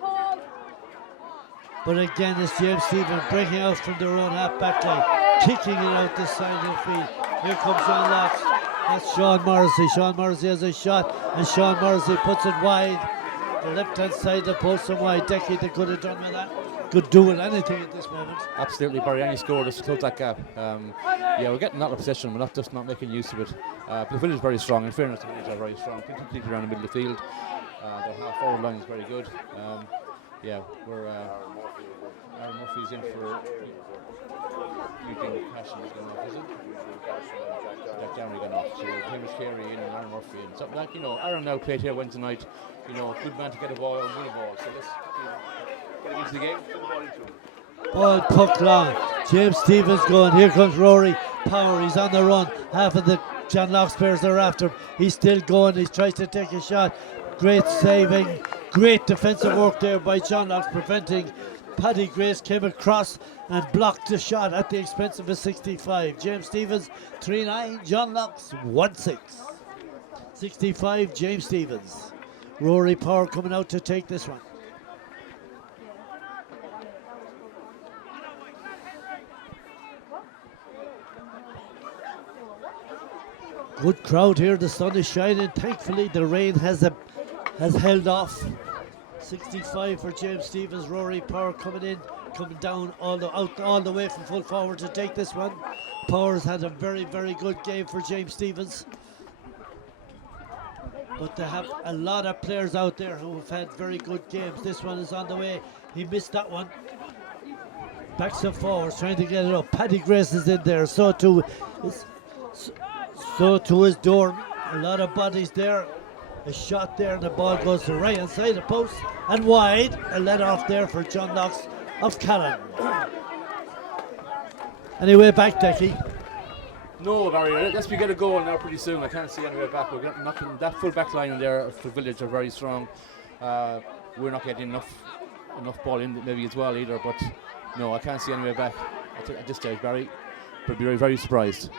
But again, it's James Stevens breaking out from their own half back line, kicking it out this side of the field. Here comes John Locks. That's Sean Morrissey. Sean Morrissey has a shot, and Sean Morrissey puts it wide. The left-hand side, the post and wide. Decky, they could have done with that. Could do with anything at this moment. Absolutely, Barry. Any score just to close that gap. Yeah, we're getting a lot of possession. We're not making use of it. But the village is very strong. In fairness, the village are very strong. Completely around the middle of the field. Their half forward line is very good. Yeah, we're Aaron Murphy's in for Eugene Cashin is going off, is it? Jack Downey going off. So Hamish Carey in and Aaron Murphy in. Something like, Aaron now played here Wednesday night. Good man to get a ball and win a ball. So let's get into the game. Ball puck long. James Stevens going. Here comes Rory Power. He's on the run. Half of the John Locke players are after him. He's still going. He tries to take a shot. Great saving. Great defensive work there by John Locke, preventing. Paddy Grace came across and blocked the shot at the expense of a 65. James Stevens 3-9. John Locke's 1-6. 65 James Stevens. Rory Power coming out to take this one. Good crowd here. The sun is shining. Thankfully, the rain has held off. 65 for James Stevens. Rory Power coming down all the way from full forward to take this one. Power's had a very, very good game for James Stevens. But they have a lot of players out there who have had very good games. This one is on the way. He missed that one. Backs and forwards, trying to get it up. Paddy Grace is in there. So too is Dorn. A lot of bodies there. A shot there, and the ball goes to right hand side of the post and wide. A let off there for John Knox of Callan. Anyway, back, Decky. No, Barry, unless we get a goal now pretty soon, I can't see any way back. We're knocking that full back line in there for Village are very strong. We're not getting enough ball in maybe as well either, but no, I can't see any way back at this stage, Barry. But be very, very surprised.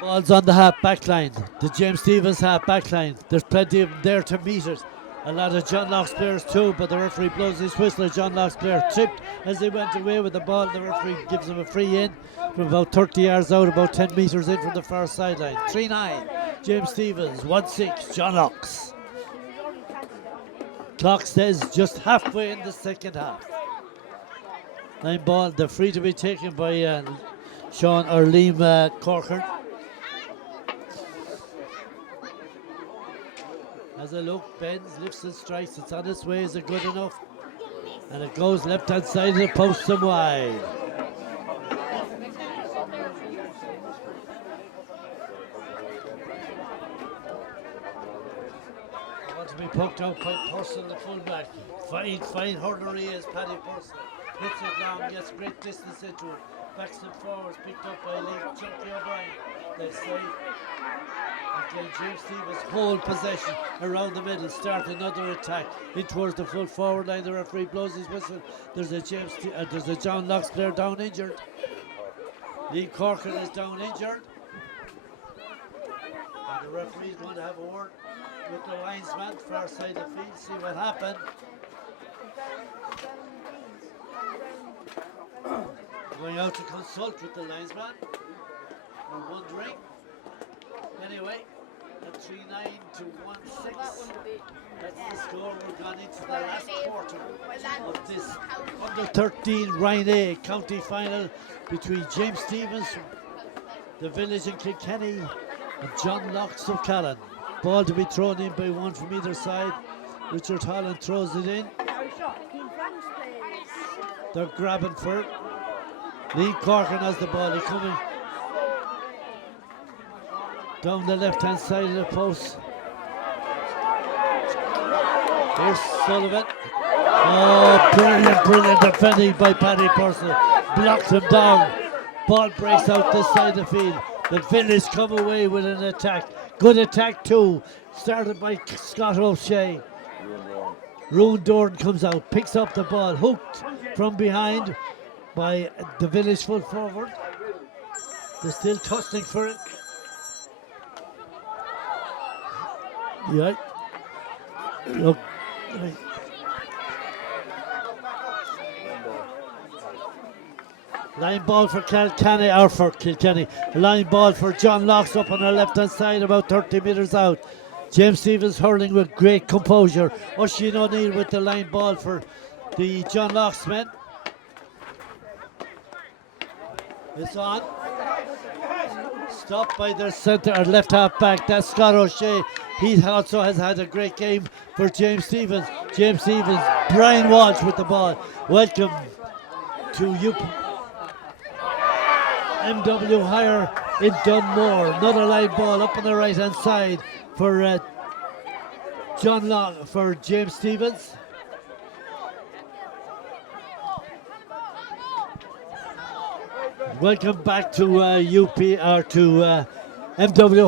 Ball's on the half back line, the James Stevens half back line. There's plenty of them there to meet it. A lot of John Locke's players too, but the referee blows his whistle. John Locke's player tripped as they went away with the ball. The referee gives him a free in from about 30 yards out, about 10 metres in from the far sideline. 3-9, James Stevens. 1-6, John Locke's. Clock says just halfway in the second half. Line ball, the free to be taken by Sean or Liam Corcoran. Has a look, bends, lifts and strikes. It's on its way. Is it good enough? And it goes left hand side of the post and wide. Want to be poked out by Purcell, the fullback. Fine hurler he is, Paddy Purcell. Hits it long, gets great distance into it. Backs and forwards, picked up by Lee Chucky O'Brien. They say. Again, James Stevens hold possession around the middle, start another attack in towards the full forward line. The referee blows his whistle. There's a John Locke's player down injured. Lee Corcoran is down injured. And the referee's going to have a word with the linesman, far side of the field, see what happened. Going out to consult with the linesman. We're wondering. Anyway, at 3-9 to 1-6. That's the score. We're gone into the last quarter of this under 13 Ryan A county final between James Stevens, the Village in Kilkenny, and John Locks of Callan. Ball to be thrown in by one from either side. Richard Holland throws it in. They're grabbing for it. Lee Corcoran has the ball. He's coming down the left-hand side of the post. Here's Sullivan. Oh, brilliant defending by Paddy Purcell. Blocks him down. Ball breaks out this side of the field. The Village come away with an attack. Good attack too. Started by Scott O'Shea. Rowan Dorn comes out, picks up the ball, hooked from behind by the Village full forward. They're still tussling for it. Yeah. Look. Line ball for Kilkenny, or for Kilkenny. Line ball for John Locks up on the left hand side, about 30 metres out. James Stevens hurling with great composure. Oisin O'Neill with the line ball for the John Locks men. It's on. Stopped by their centre or left half back. That's Scott O'Shea. He also has had a great game for James Stevens. James Stevens, Brian Walsh with the ball. Welcome to MW Higher in Dunmore. Another line ball up on the right hand side for John Long for James Stevens. Welcome back to MW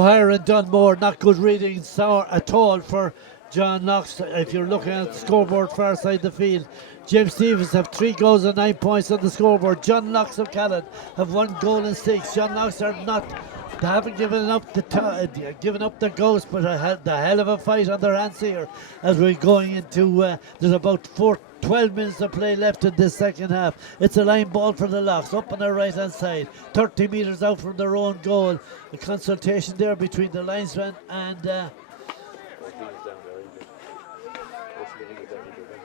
Higher in Dunmore. Not good reading at all for John Knox. If you're looking at the scoreboard far side the field, James Stevens have 3 goals and 9 points on the scoreboard. John Knox of Callan have 1 goal and 6. John Knox are not They haven't given up the ghost, but the hell of a fight on their hands here as we're going into. There's about 12 minutes to play left in this second half. It's a line ball for the Locks up on their right hand side, 30 metres out from their own goal. A consultation there between the linesman and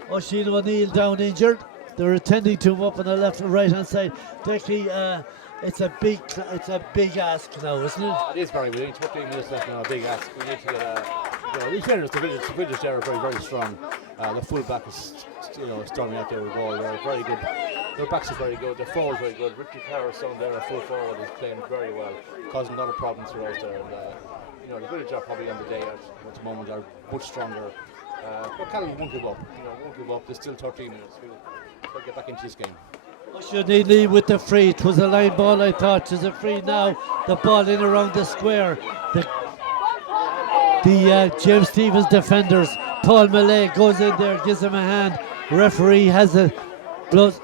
Oisin O'Neill down injured. They're attending to him up on the left and right hand side. Decky, it's a big ask now, isn't it? It is very good. 15 minutes left now, a big ask. We need to get in fairness, the British there are very, very strong. The full back is storming out there with ball. They're very good. Their backs are very good. Their forwards very good. Richie Harris down there, a full forward, is playing very well, causing a lot of problems throughout there. And the British are probably on the day at the moment are much stronger. But Callum won't give up. Won't give up. There's still 13 minutes. We'll get back into this game. Should he leave with the free? It was a line ball, I thought. It's a free now. The ball in around the square. The James Stevens defenders. Paul Malay goes in there, gives him a hand. Referee has a blows.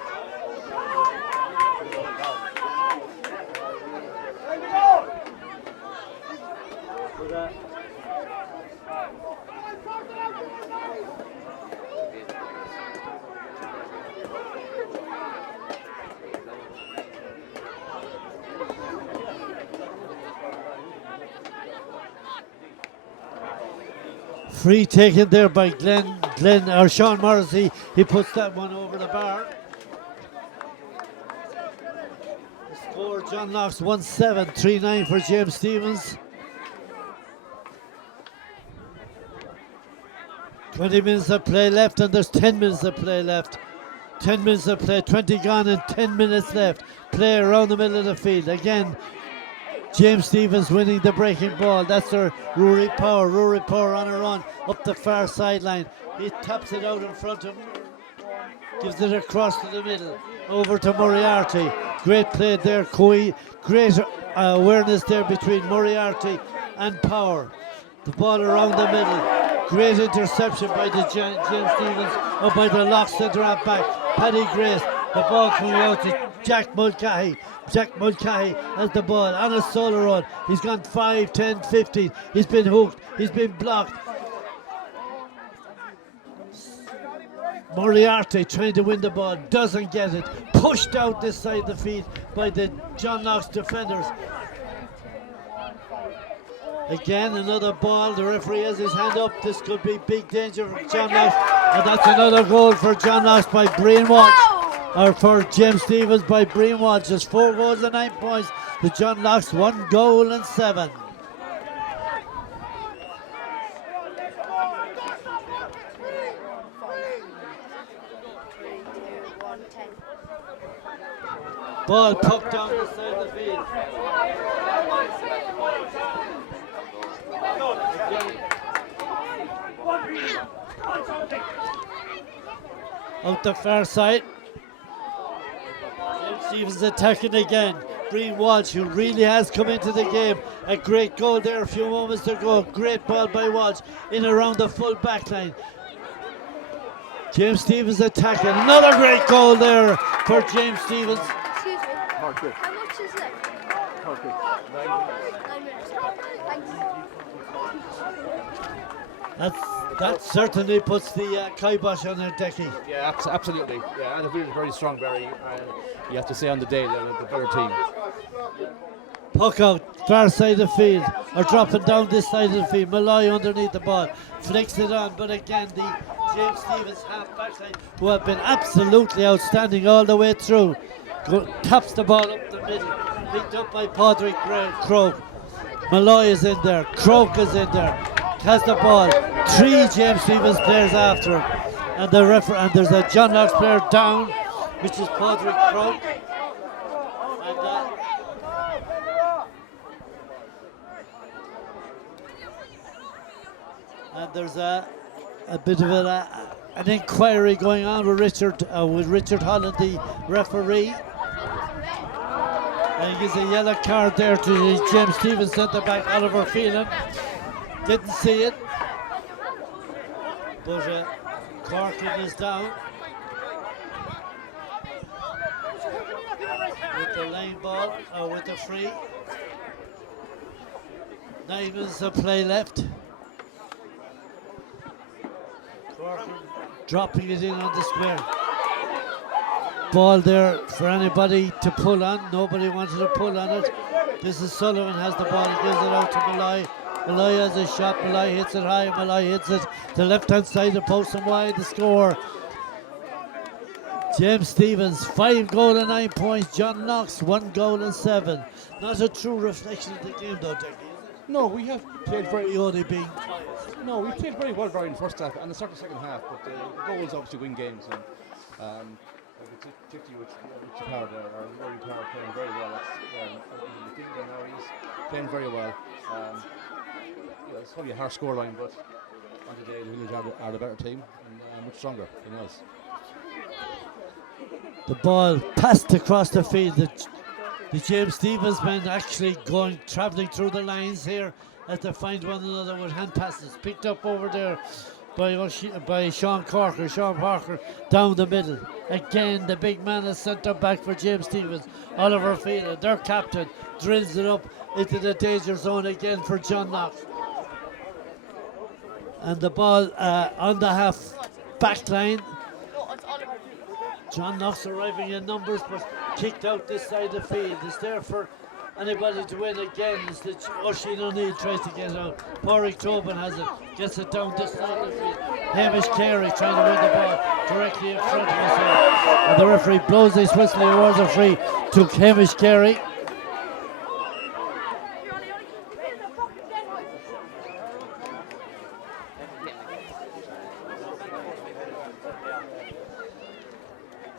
Free taken there by Glenn or Sean Morrissey. He puts that one over the bar. The score, John Knox 1-7, 3-9 for James Stevens. 20 minutes of play left, and there's 10 minutes of play left. 10 minutes of play, 20 gone and 10 minutes left. Play around the middle of the field. Again, James Stevens winning the breaking ball. That's their Rory Power. Rory Power on a run up the far sideline. He taps it out in front of him. Gives it across to the middle. Over to Moriarty. Great play there, Coy. Great awareness there between Moriarty and Power. The ball around the middle. Great interception by the James Stevens or by the Lock centre half back. Paddy Grace. The ball coming out to Jack Mulcahy. Jack Mulcahy has the ball on a solo run. He's gone 5, 10, 15. He's been hooked. He's been blocked. Moriarty trying to win the ball. Doesn't get it. Pushed out this side of the field by the John Knox defenders. Again, another ball. The referee has his hand up. This could be big danger for John Knox. And that's another goal for John Knox by Brian Walsh. Or for James Stevens by Brian Walsh. Just 4 goals and 9 points to John Knox. 1 goal and 7. Ball poked down the side of the field. Out the far side. James Stevens attacking again. Brian Walsh, who really has come into the game. A great goal there a few moments ago. Great ball by Walsh in around the full back line. James Stevens attacking. Another great goal there for James Stevens. Excuse me. How much is left? 9 minutes. Thanks. That certainly puts the kibosh on their Decky. Yeah, absolutely. Yeah, and they're very, very strong, Barry. You have to say on the day they're the better team. Puck out, far side of the field, or dropping down this side of the field. Malloy underneath the ball, flicks it on, but again the James Stevens half back line, who have been absolutely outstanding all the way through, taps the ball up the middle, picked up by Padraig Croak. Malloy is in there, Croak is in there, has the ball. 3 James Stevens players after him, and there's a John Knox player down, which is Padraig Croak. And there's a bit of an inquiry going on with Richard Holland, the referee. And he gives a yellow card there to James Stevens, centre back Oliver Phelan. Didn't see it, but Corkin is down with the line ball, with the free. 9 minutes of play left. Dropping it in on the square. Ball there for anybody to pull on. Nobody wanted to pull on it. This is Sullivan has the ball. He gives it out to Malloy. Malloy has a shot. Malloy hits it high. Malloy hits it to the left-hand side of the post and wide. The score. James Stevens, 5 goals and 9 points. John Knox, 1 goal and 7. Not a true reflection of the game though, Dickie, is it? No, we have played very. Only being No, we played very well in the first half and the second half, but the goals obviously win games. And particularly with Power there, or Rory Power playing very well. Now he's playing very well. It's probably a harsh scoreline, but on the day the Village are the better team and much stronger than us. The ball passed across the field. The James Stevens men actually travelling through the lines here as they find one another with hand passes. Picked up over there by Sean Corker. Sean Corker down the middle. Again, the big man is centre back for James Stevens. Oliver Phelan, their captain, drills it up into the danger zone again for John Knox. And the ball on the half back line. John Knox arriving in numbers, but kicked out this side of the field. It's there for anybody to win again. It's the Oisin O'Neill tries to get out. Porrick Tobin has it, gets it down this side of the field. Hamish Carey trying to win the ball directly in front of himself. And the referee blows his whistle, he awards a free to Hamish Carey.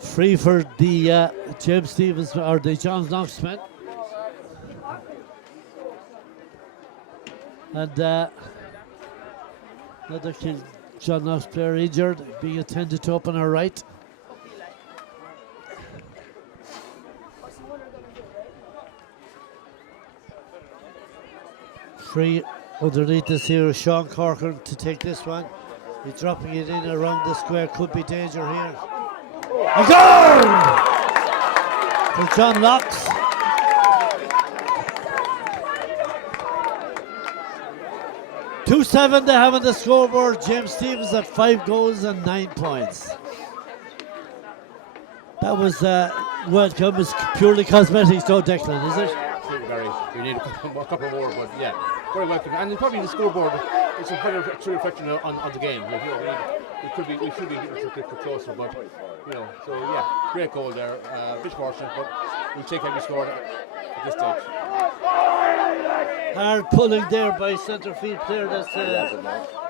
Free for the James Stevens or the John Knox men. And another John Knox player injured, being attended to up on our right. Free underneath this here, Sean Corker to take this one. He's dropping it in around the square, could be danger here. A goal for John Knox. .27 they have on the scoreboard. James Stevens at 5 goals and 9 points. That was welcome. It's purely cosmetics, though, Declan, is it? Very. We need a couple more, but yeah, very welcome. And probably the scoreboard is a very true reflection on the game. Like, we should be a bit closer, but so yeah, great goal there. Bit fortunate, but we'll take every score at this stage. Hard pulling there by centre field player. That's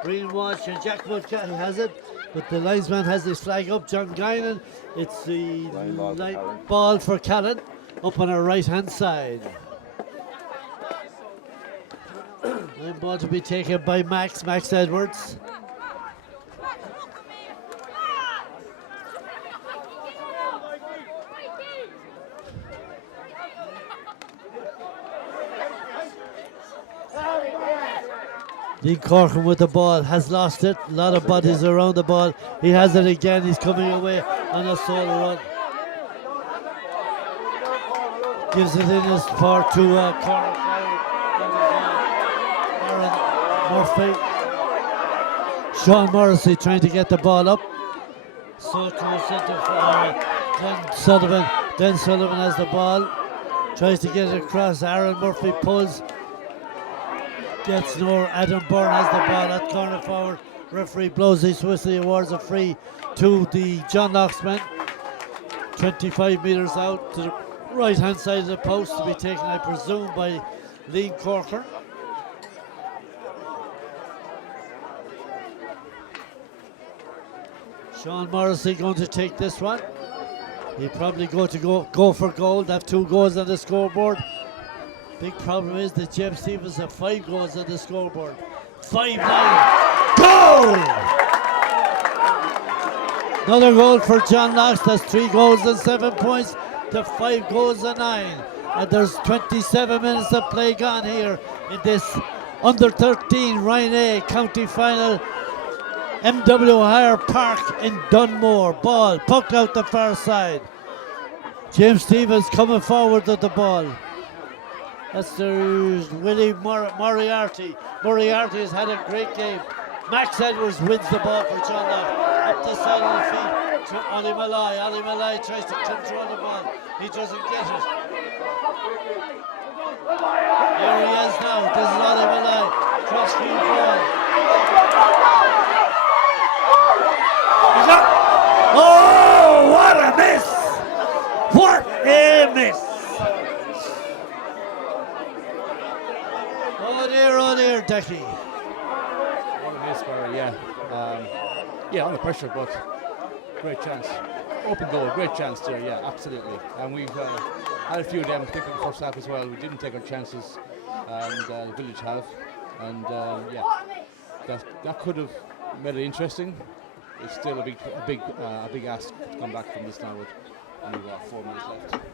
Brian Walsh and Jack Mulcahy has it, but the linesman has his flag up. John Guinan. It's the ball for Callan up on our right hand side. And ball to be taken by Max Edwards. Dean Corcoran with the ball, has lost it. A lot of bodies around the ball. He has it again. He's coming away on a solo run. Gives it in his part to Aaron Murphy. Sean Morrissey trying to get the ball up. So to centre for Glenn Sullivan. Glenn Sullivan has the ball. Tries to get it across. Aaron Murphy pulls. Gets nowhere. Adam Byrne has the ball at corner forward. Referee blows his whistle. He awards a free to the John Knox men. 25 metres out to the right hand side of the post, to be taken, I presume, by Liam Corker. Sean Morrissey going to take this one. He'll probably go for goal. They have 2 goals on the scoreboard. Big problem is that James Stevens have 5 goals on the scoreboard. 5-9. Goal! Another goal for John Knox. That's 3 goals and 7 points to 5 goals and 9. And there's 27 minutes of play gone here in this under 13 Ryan A county final. MW Hire Park in Dunmore. Ball pucked out the far side. James Stevens coming forward with the ball. That's the Willie Moriarty. Moriarty has had a great game. Max Edwards wins the ball for John Locke. Up the side of the field to Ali Malai. Ali Malai tries to control the ball. He doesn't get it. Here he is now. This is Ali Malai. Crossfield ball. He's up. Oh, what a miss! What a miss! Oh dear, Decky. What a miss, Barry, yeah. Yeah, under pressure, but great chance. Open goal, great chance there, yeah, absolutely. And we've had a few of them, particularly in the first half as well. We didn't take our chances, and the Village have. And yeah, that could have made it interesting. It's still a big ask to come back from this now with only 4 minutes left.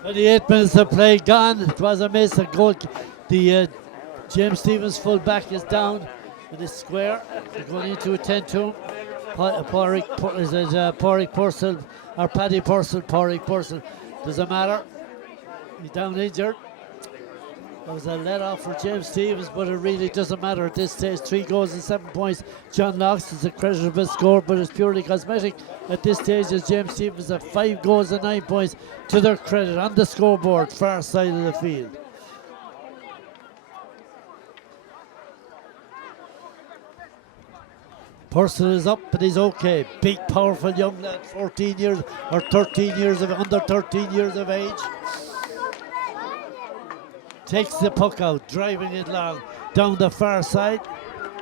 28 minutes of play gone. It was a miss. A goal. The James Stevens full back is down in the square. They're going into a 10-2. Porrick Purcell or Paddy Purcell? Porrick Purcell. Doesn't matter. He's down injured. There was a let off for James Stevens, but it really doesn't matter at this stage. 3 goals and 7 points. John Knox is a creditable score, but it's purely cosmetic at this stage as James Stevens have 5 goals and 9 points to their credit on the scoreboard, far side of the field. Purcell is up, but he's okay. Big, powerful young lad, 14 years or 13 years of under 13 years of age. Takes the puck out, driving it long down the far side.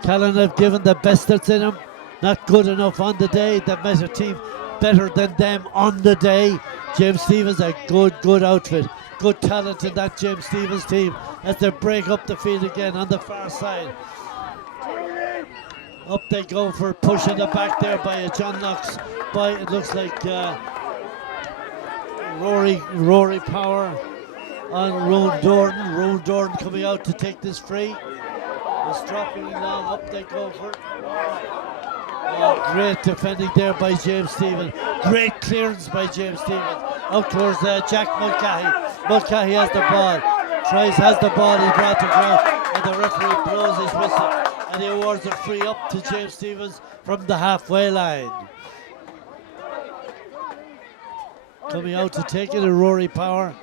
Callan have given the best that's in him. Not good enough on the day. They've met a team better than them on the day. James Stevens, a good outfit. Good talent in that James Stevens team as they break up the field again on the far side. Up they go for pushing the back there by a John Knox. It looks like Rory Power on Rowan Dorn. Rowan Dorn coming out to take this free. It's dropping long. Up they go for it. Oh, great defending there by James Stevens. Great clearance by James Stevens. Out towards Jack Mulcahy. Mulcahy has the ball. Has the ball. He's brought to ground. And the referee blows his whistle. And he awards a free up to James Stevens from the halfway line. Coming out to take it, a Rory Power.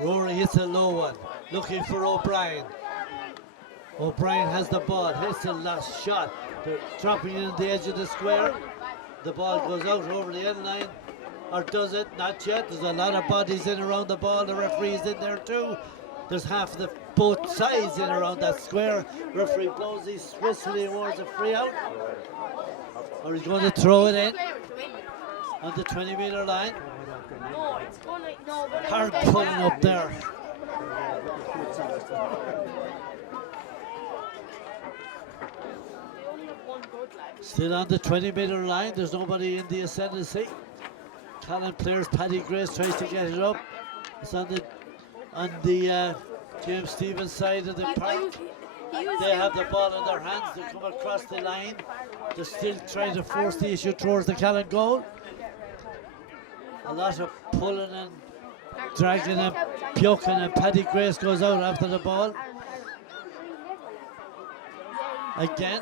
Rory hits a low one, looking for O'Brien. O'Brien has the ball, hits the last shot. They're dropping in the edge of the square. The ball goes out over the end line. Or does it? Not yet. There's a lot of bodies in around the ball. The referee's in there too. There's half of both sides in around that square. Referee blows his whistle, he awards a free out. Or he's going to throw it in on the 20-meter line. Hard pulling up there. Still on the 20-meter line. There's nobody in the ascendancy. Callan players, Paddy Grace tries to get it up. It's on the James Stevens side of the park. They have the ball in their hands. They come across the line. They're still trying to force the issue towards the Callan goal. A lot of pulling and dragging and puking, and Paddy Grace goes out after the ball. Again,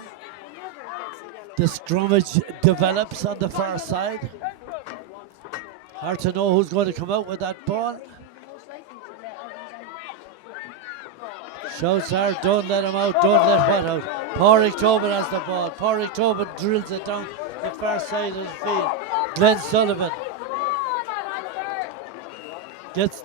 the scrummage develops on the far side. Hard to know who's going to come out with that ball. Shouts are, don't let him out, don't let what out. Porrick Tobin has the ball. Porrick Tobin drills it down the far side of the field. Glenn Sullivan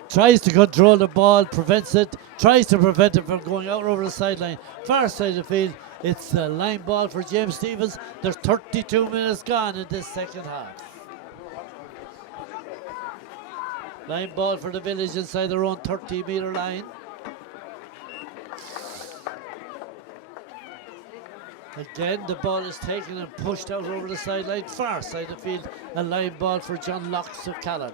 tries to control the ball, prevents it, tries to prevent it from going out over the sideline. Far side of the field, it's a line ball for James Stevens. There's 32 minutes gone in this second half. Line ball for the Village inside their own 30-meter line. Again, the ball is taken and pushed out over the sideline, far side of the field. A line ball for John Locks of Callan.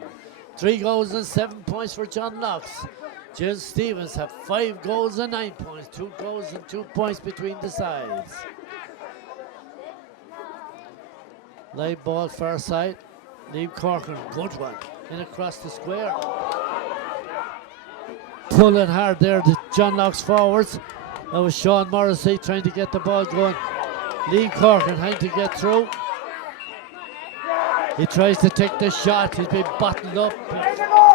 3 goals and 7 points for John Locks. James Stevens have 5 goals and 9 points, 2 goals and 2 points between the sides. Live ball far side. Liam Corcoran, good one. In across the square. Pulling hard there, the John Locke's forwards. That was Sean Morrissey trying to get the ball going. Liam Corcoran trying to get through. He tries to take the shot. He's been bottled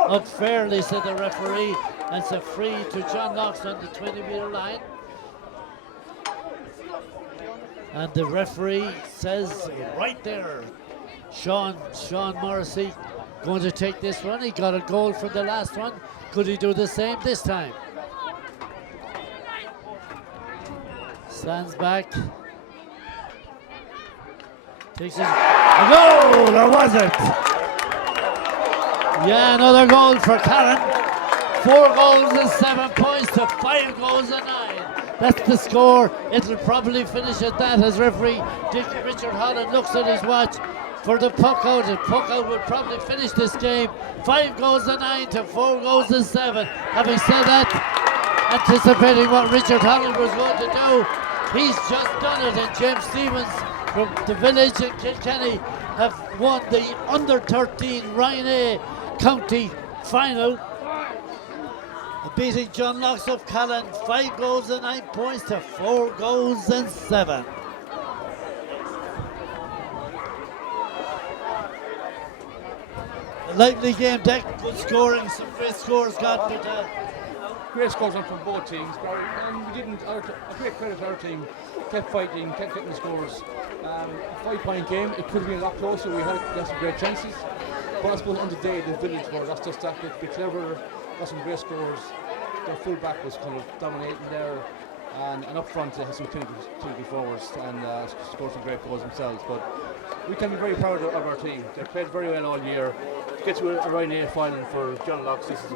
up fairly, said the referee. And it's a free to John Locke on the 20-metre line. And the referee says right there, Sean Morrissey going to take this one. He got a goal from the last one. Could he do the same this time? Stands back. Takes his goal. There wasn't. Yeah, another goal for Karen. 4 goals and 7 points to 5 goals and 9. That's the score. It'll probably finish at that as referee Richard Holland looks at his watch for the puck out. The puck out would probably finish this game. 5 goals and 9 to 4 goals and 7. Having said that, anticipating what Richard Holland was going to do, he's just done it. And James Stevens from the village in Kilkenny have won the under-13 Ryan County final, beating John Locke of Callan 5 goals and 9 points to 4 goals and 7. A lively game, Deck. Good scoring, some great scores got. Great scores on from both teams, and we didn't. A great credit to our team. Kept fighting, kept getting the scores. A 5-point game. It could have been a lot closer. We had some great chances. But I suppose on the day, the village were that's just that bit clever. Got some great scores. Their full back was kind of dominating there, and up front they had some clinical forwards and scored some great goals themselves. But we can be very proud of our team. They played very well all year. To get to a Ryan final for John Locke, this is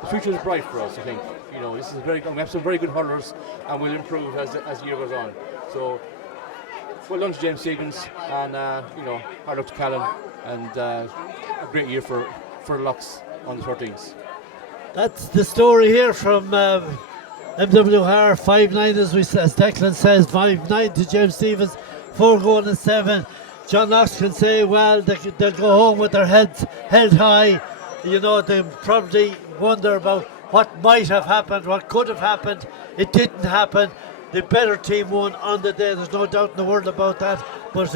the future is bright for us. I think this is we have some very good hurlers, and we'll improve as the year goes on. So well done to James Stevens, and hard luck to Callan, and a great year for Locks on the 13s. That's the story here from MWR 5-9 as Declan says, 5-9 to James Stevens, 4 goals and 7. John Locke can say, well, they'll go home with their heads held high. They probably wonder about what might have happened, what could have happened. It didn't happen. The better team won on the day. There's no doubt in the world about that. But,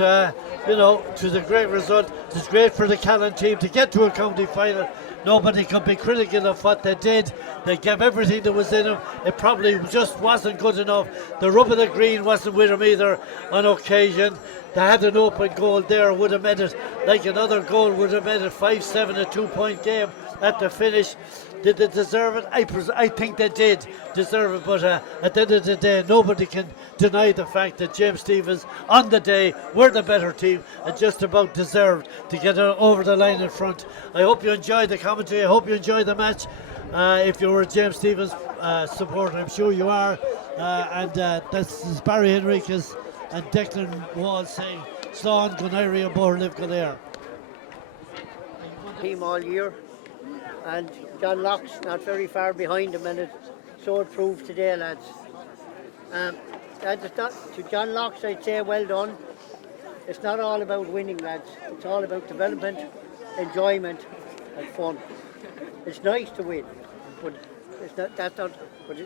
it was a great result. It was great for the Callan team to get to a county final. Nobody can be critical of what they did. They gave everything that was in them. It probably just wasn't good enough. The rub of the green wasn't with them either on occasion. They had an open goal there, would have made it, like another goal would have made it 5-7, a 2-point game at the finish. Did they deserve it? I think they did deserve it, but at the end of the day, nobody can deny the fact that James Stevens, on the day, were the better team and just about deserved to get over the line in front. I hope you enjoyed the commentary. I hope you enjoyed the match. If you were a James Stevens supporter, I'm sure you are. And that's Barry Henriquez and Declan Wall saying, Slán Gunairy and Bor Liv Galair. Team all year, and John Locke's not very far behind him, and so it proved today, lads. To John Locke's, I'd say well done. It's not all about winning, lads. It's all about development, enjoyment, and fun. It's nice to win, but it's not. That's not. But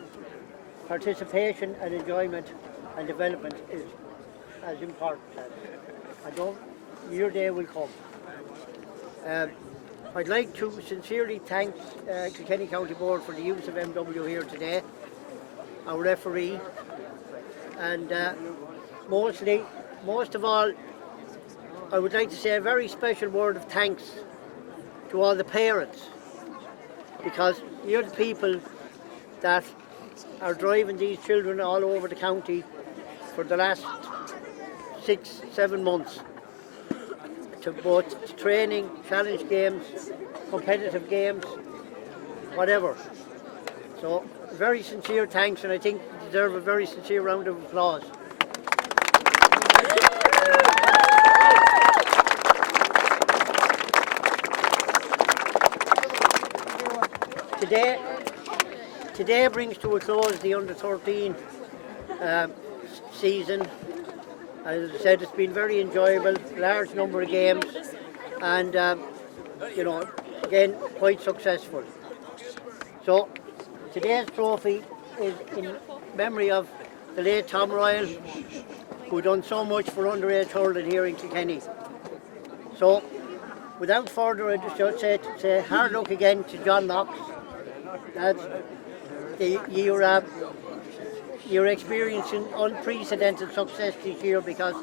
participation and enjoyment and development is as important, lads. Your day will come. I'd like to sincerely thank Kilkenny County Board for the use of MW here today, our referee, and most of all, I would like to say a very special word of thanks to all the parents, because you're the people that are driving these children all over the county for the last 6-7 months. To both training, challenge games, competitive games, whatever. So, very sincere thanks, and I think you deserve a very sincere round of applause. Today brings to a close the under-13 season. As I said, it's been very enjoyable, large number of games, and again, quite successful. So today's trophy is in memory of the late Tom Royal, who done so much for underage hurling here in Kilkenny. So without further ado, just say hard luck again to John Knox. That's you're experiencing unprecedented success this year, because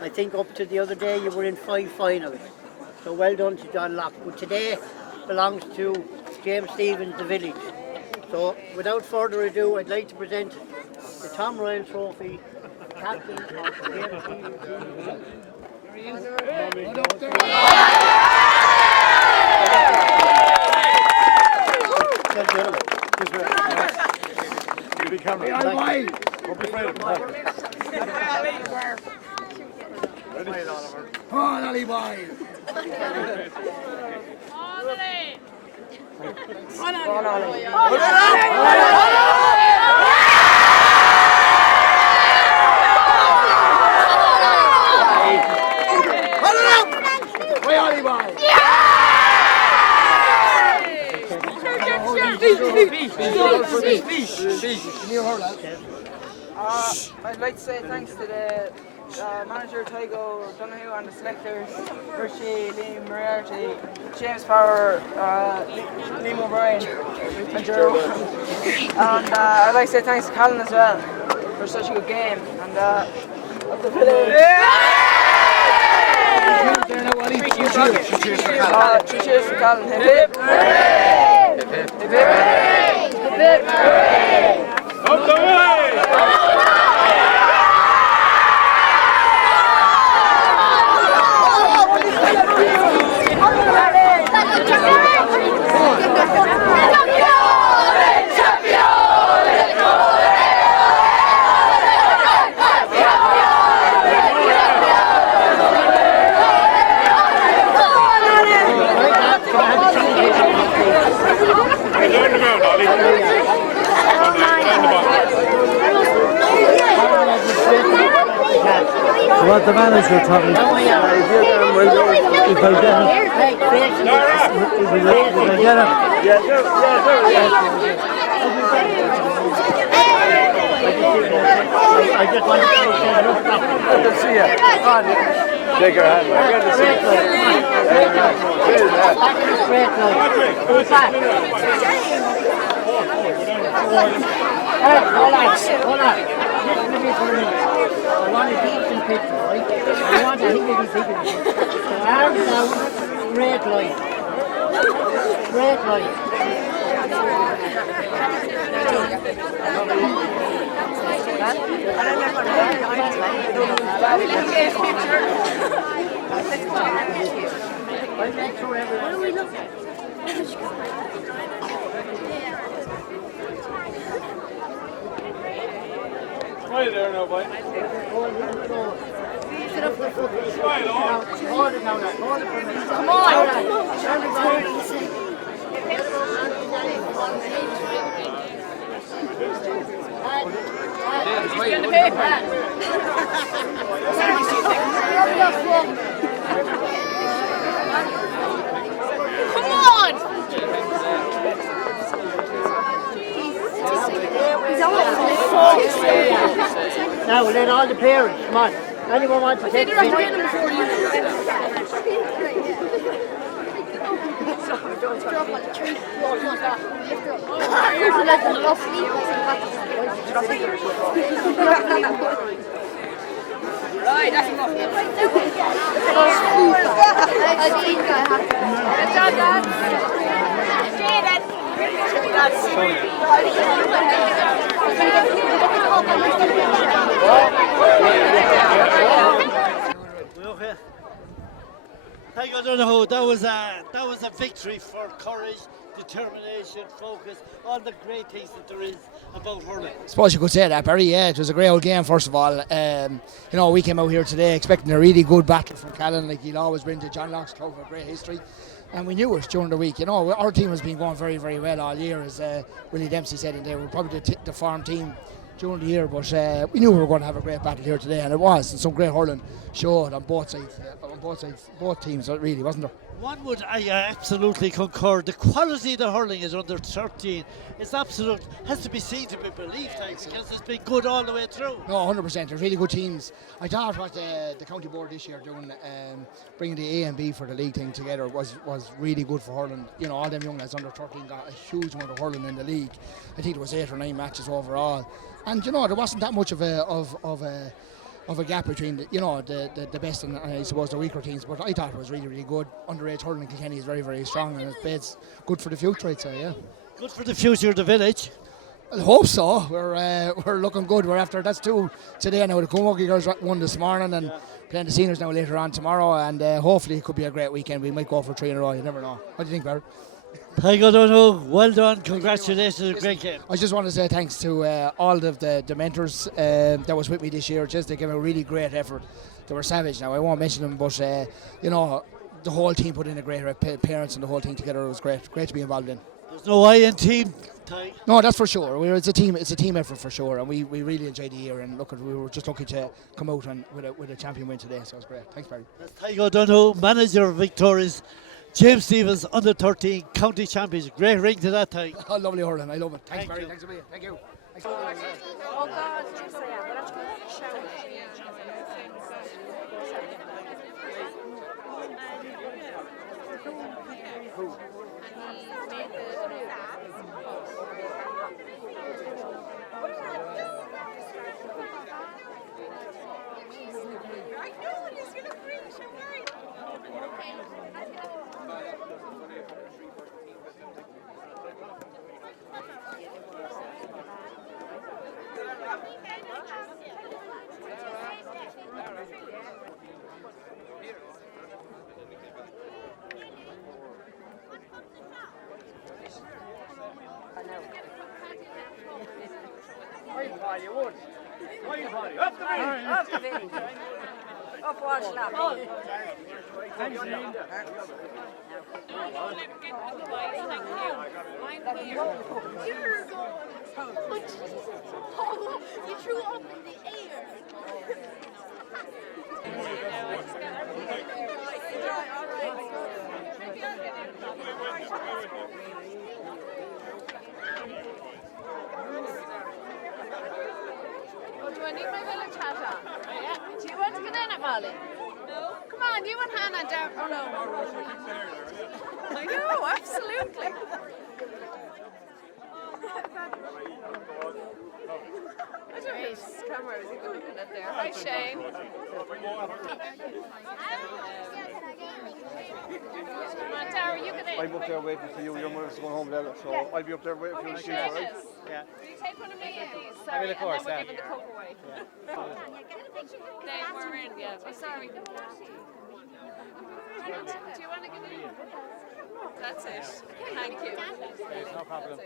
I think up to the other day you were in 5 finals. So well done to John Locke. But today belongs to James Stevens, the village. So without further ado, I'd like to present the Tom Royal Trophy, captain of James Stevens. I'd like to say thanks to the manager, Tygo Dunmore, and the selectors, Richie, Liam Moriarty, James Power, Liam O'Brien, and Joe. And I'd like to say thanks to Holland as well for such a good game. And up the village. Three cheers for Colin. Hip hip. Hip hip. Hip hip. Hip hip. Up the village. What the manager told me. I just want to say Good to see you. Shake her hand. Good to see you. back in the straight line. Back. Hold on. Listen to me for a minute. I want a decent picture, right? I want to think of these people. So arms down, straight line. Straight line. I'll make sure everyone. What do we look at? Why there now, boy? Sit up the foot. Hold it now. Hold it for me. Come on. Come on! Now let all the parents, come on. Anyone want to take a picture? Right, that's enough. Good job, Dad. Okay. Thank you, Donoghue. That was a victory for courage, determination, focus, all the great things that there is about hurling. I suppose you could say that, Barry. Yeah, it was a great old game, first of all. We came out here today expecting a really good battle from Callan, like he'll always bring to John Locke's club with great history. And we knew it during the week. You know, our team has been going very, very well all year, as Willie Dempsey said in there. We're probably the farm team during the year, but we knew we were going to have a great battle here today, and it was. And some great hurling showed on both sides, both teams, really, wasn't there? One would, I absolutely concur. The quality of the hurling is under 13. It's absolute, has to be seen to be believed, because it's been good all the way through. No, 100%. They're really good teams. I thought what the county board this year doing, bringing the A and B for the league thing together was really good for hurling. You know, all them young lads under 13 got a huge amount of hurling in the league. I think it was 8 or 9 matches overall, and you know there wasn't that much of a gap between the best and I suppose the weaker teams, but I thought it was really, really good. Underage hurling in Kilkenny is very, very strong, and it's good for the future, I'd say. Yeah, good for the future of the village. I hope so. We're looking good. We're after, that's 2 today now. The Comokie girls won this morning, and playing the seniors now later on tomorrow, and hopefully it could be a great weekend. We might go for 3 in a row, you never know. What do you think, Barry? Taigo Dunmore, well done, congratulations, a great game. I just want to say thanks to all of the mentors that was with me this year. Just they gave a really great effort. They were savage. Now I won't mention them, but you know, the whole team put in a great parents and the whole team together. It was great to be involved in. There's no I in team. No, that's for sure. It's a team effort for sure, and we really enjoyed the year. And look, we were just lucky to come out and with a champion win today, so it was great. Thanks, Barry. That's Taigo Dunmore, manager of Victoria's. James Stevens, under 13 county champions. Great ring to that time. Oh, lovely hurling. I love it. Thanks, Thank Barry. you. Thanks a million. Thank you. Thanks. Oh God, just say it. We'll have to go to the shower. Up watch lap. You threw up in the air. Do I need my village hat on? Yeah. Do you want to get in it, Molly? No. Come on, you and Hannah down. Oh no. I know, absolutely. Great. Camera is even looking at there. Hi, Shane. Come on, Tara, you get in. I'm up there waiting for you. Your mother's going home there, so Yeah. I'll be up there waiting for you. Okay, Shane, all right? Yeah. Will you take one of me, please? Sorry, of course, and then we're giving the coke away. They were in, yeah. Oh, sorry. Do you want to give me? That's it. Thank you. No problem.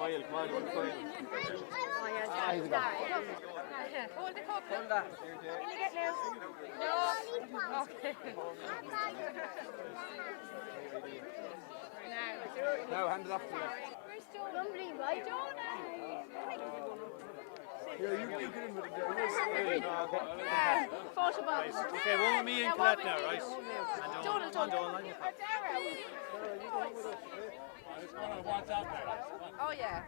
Smile, come on, smile. Hold the cup. Will you get loose? No. Okay. Now, hand it off to you. Lovely, right? Here, you get in with it there. Photo bomb. Okay, one with me and Colette now, right? Donald. Oh, yeah.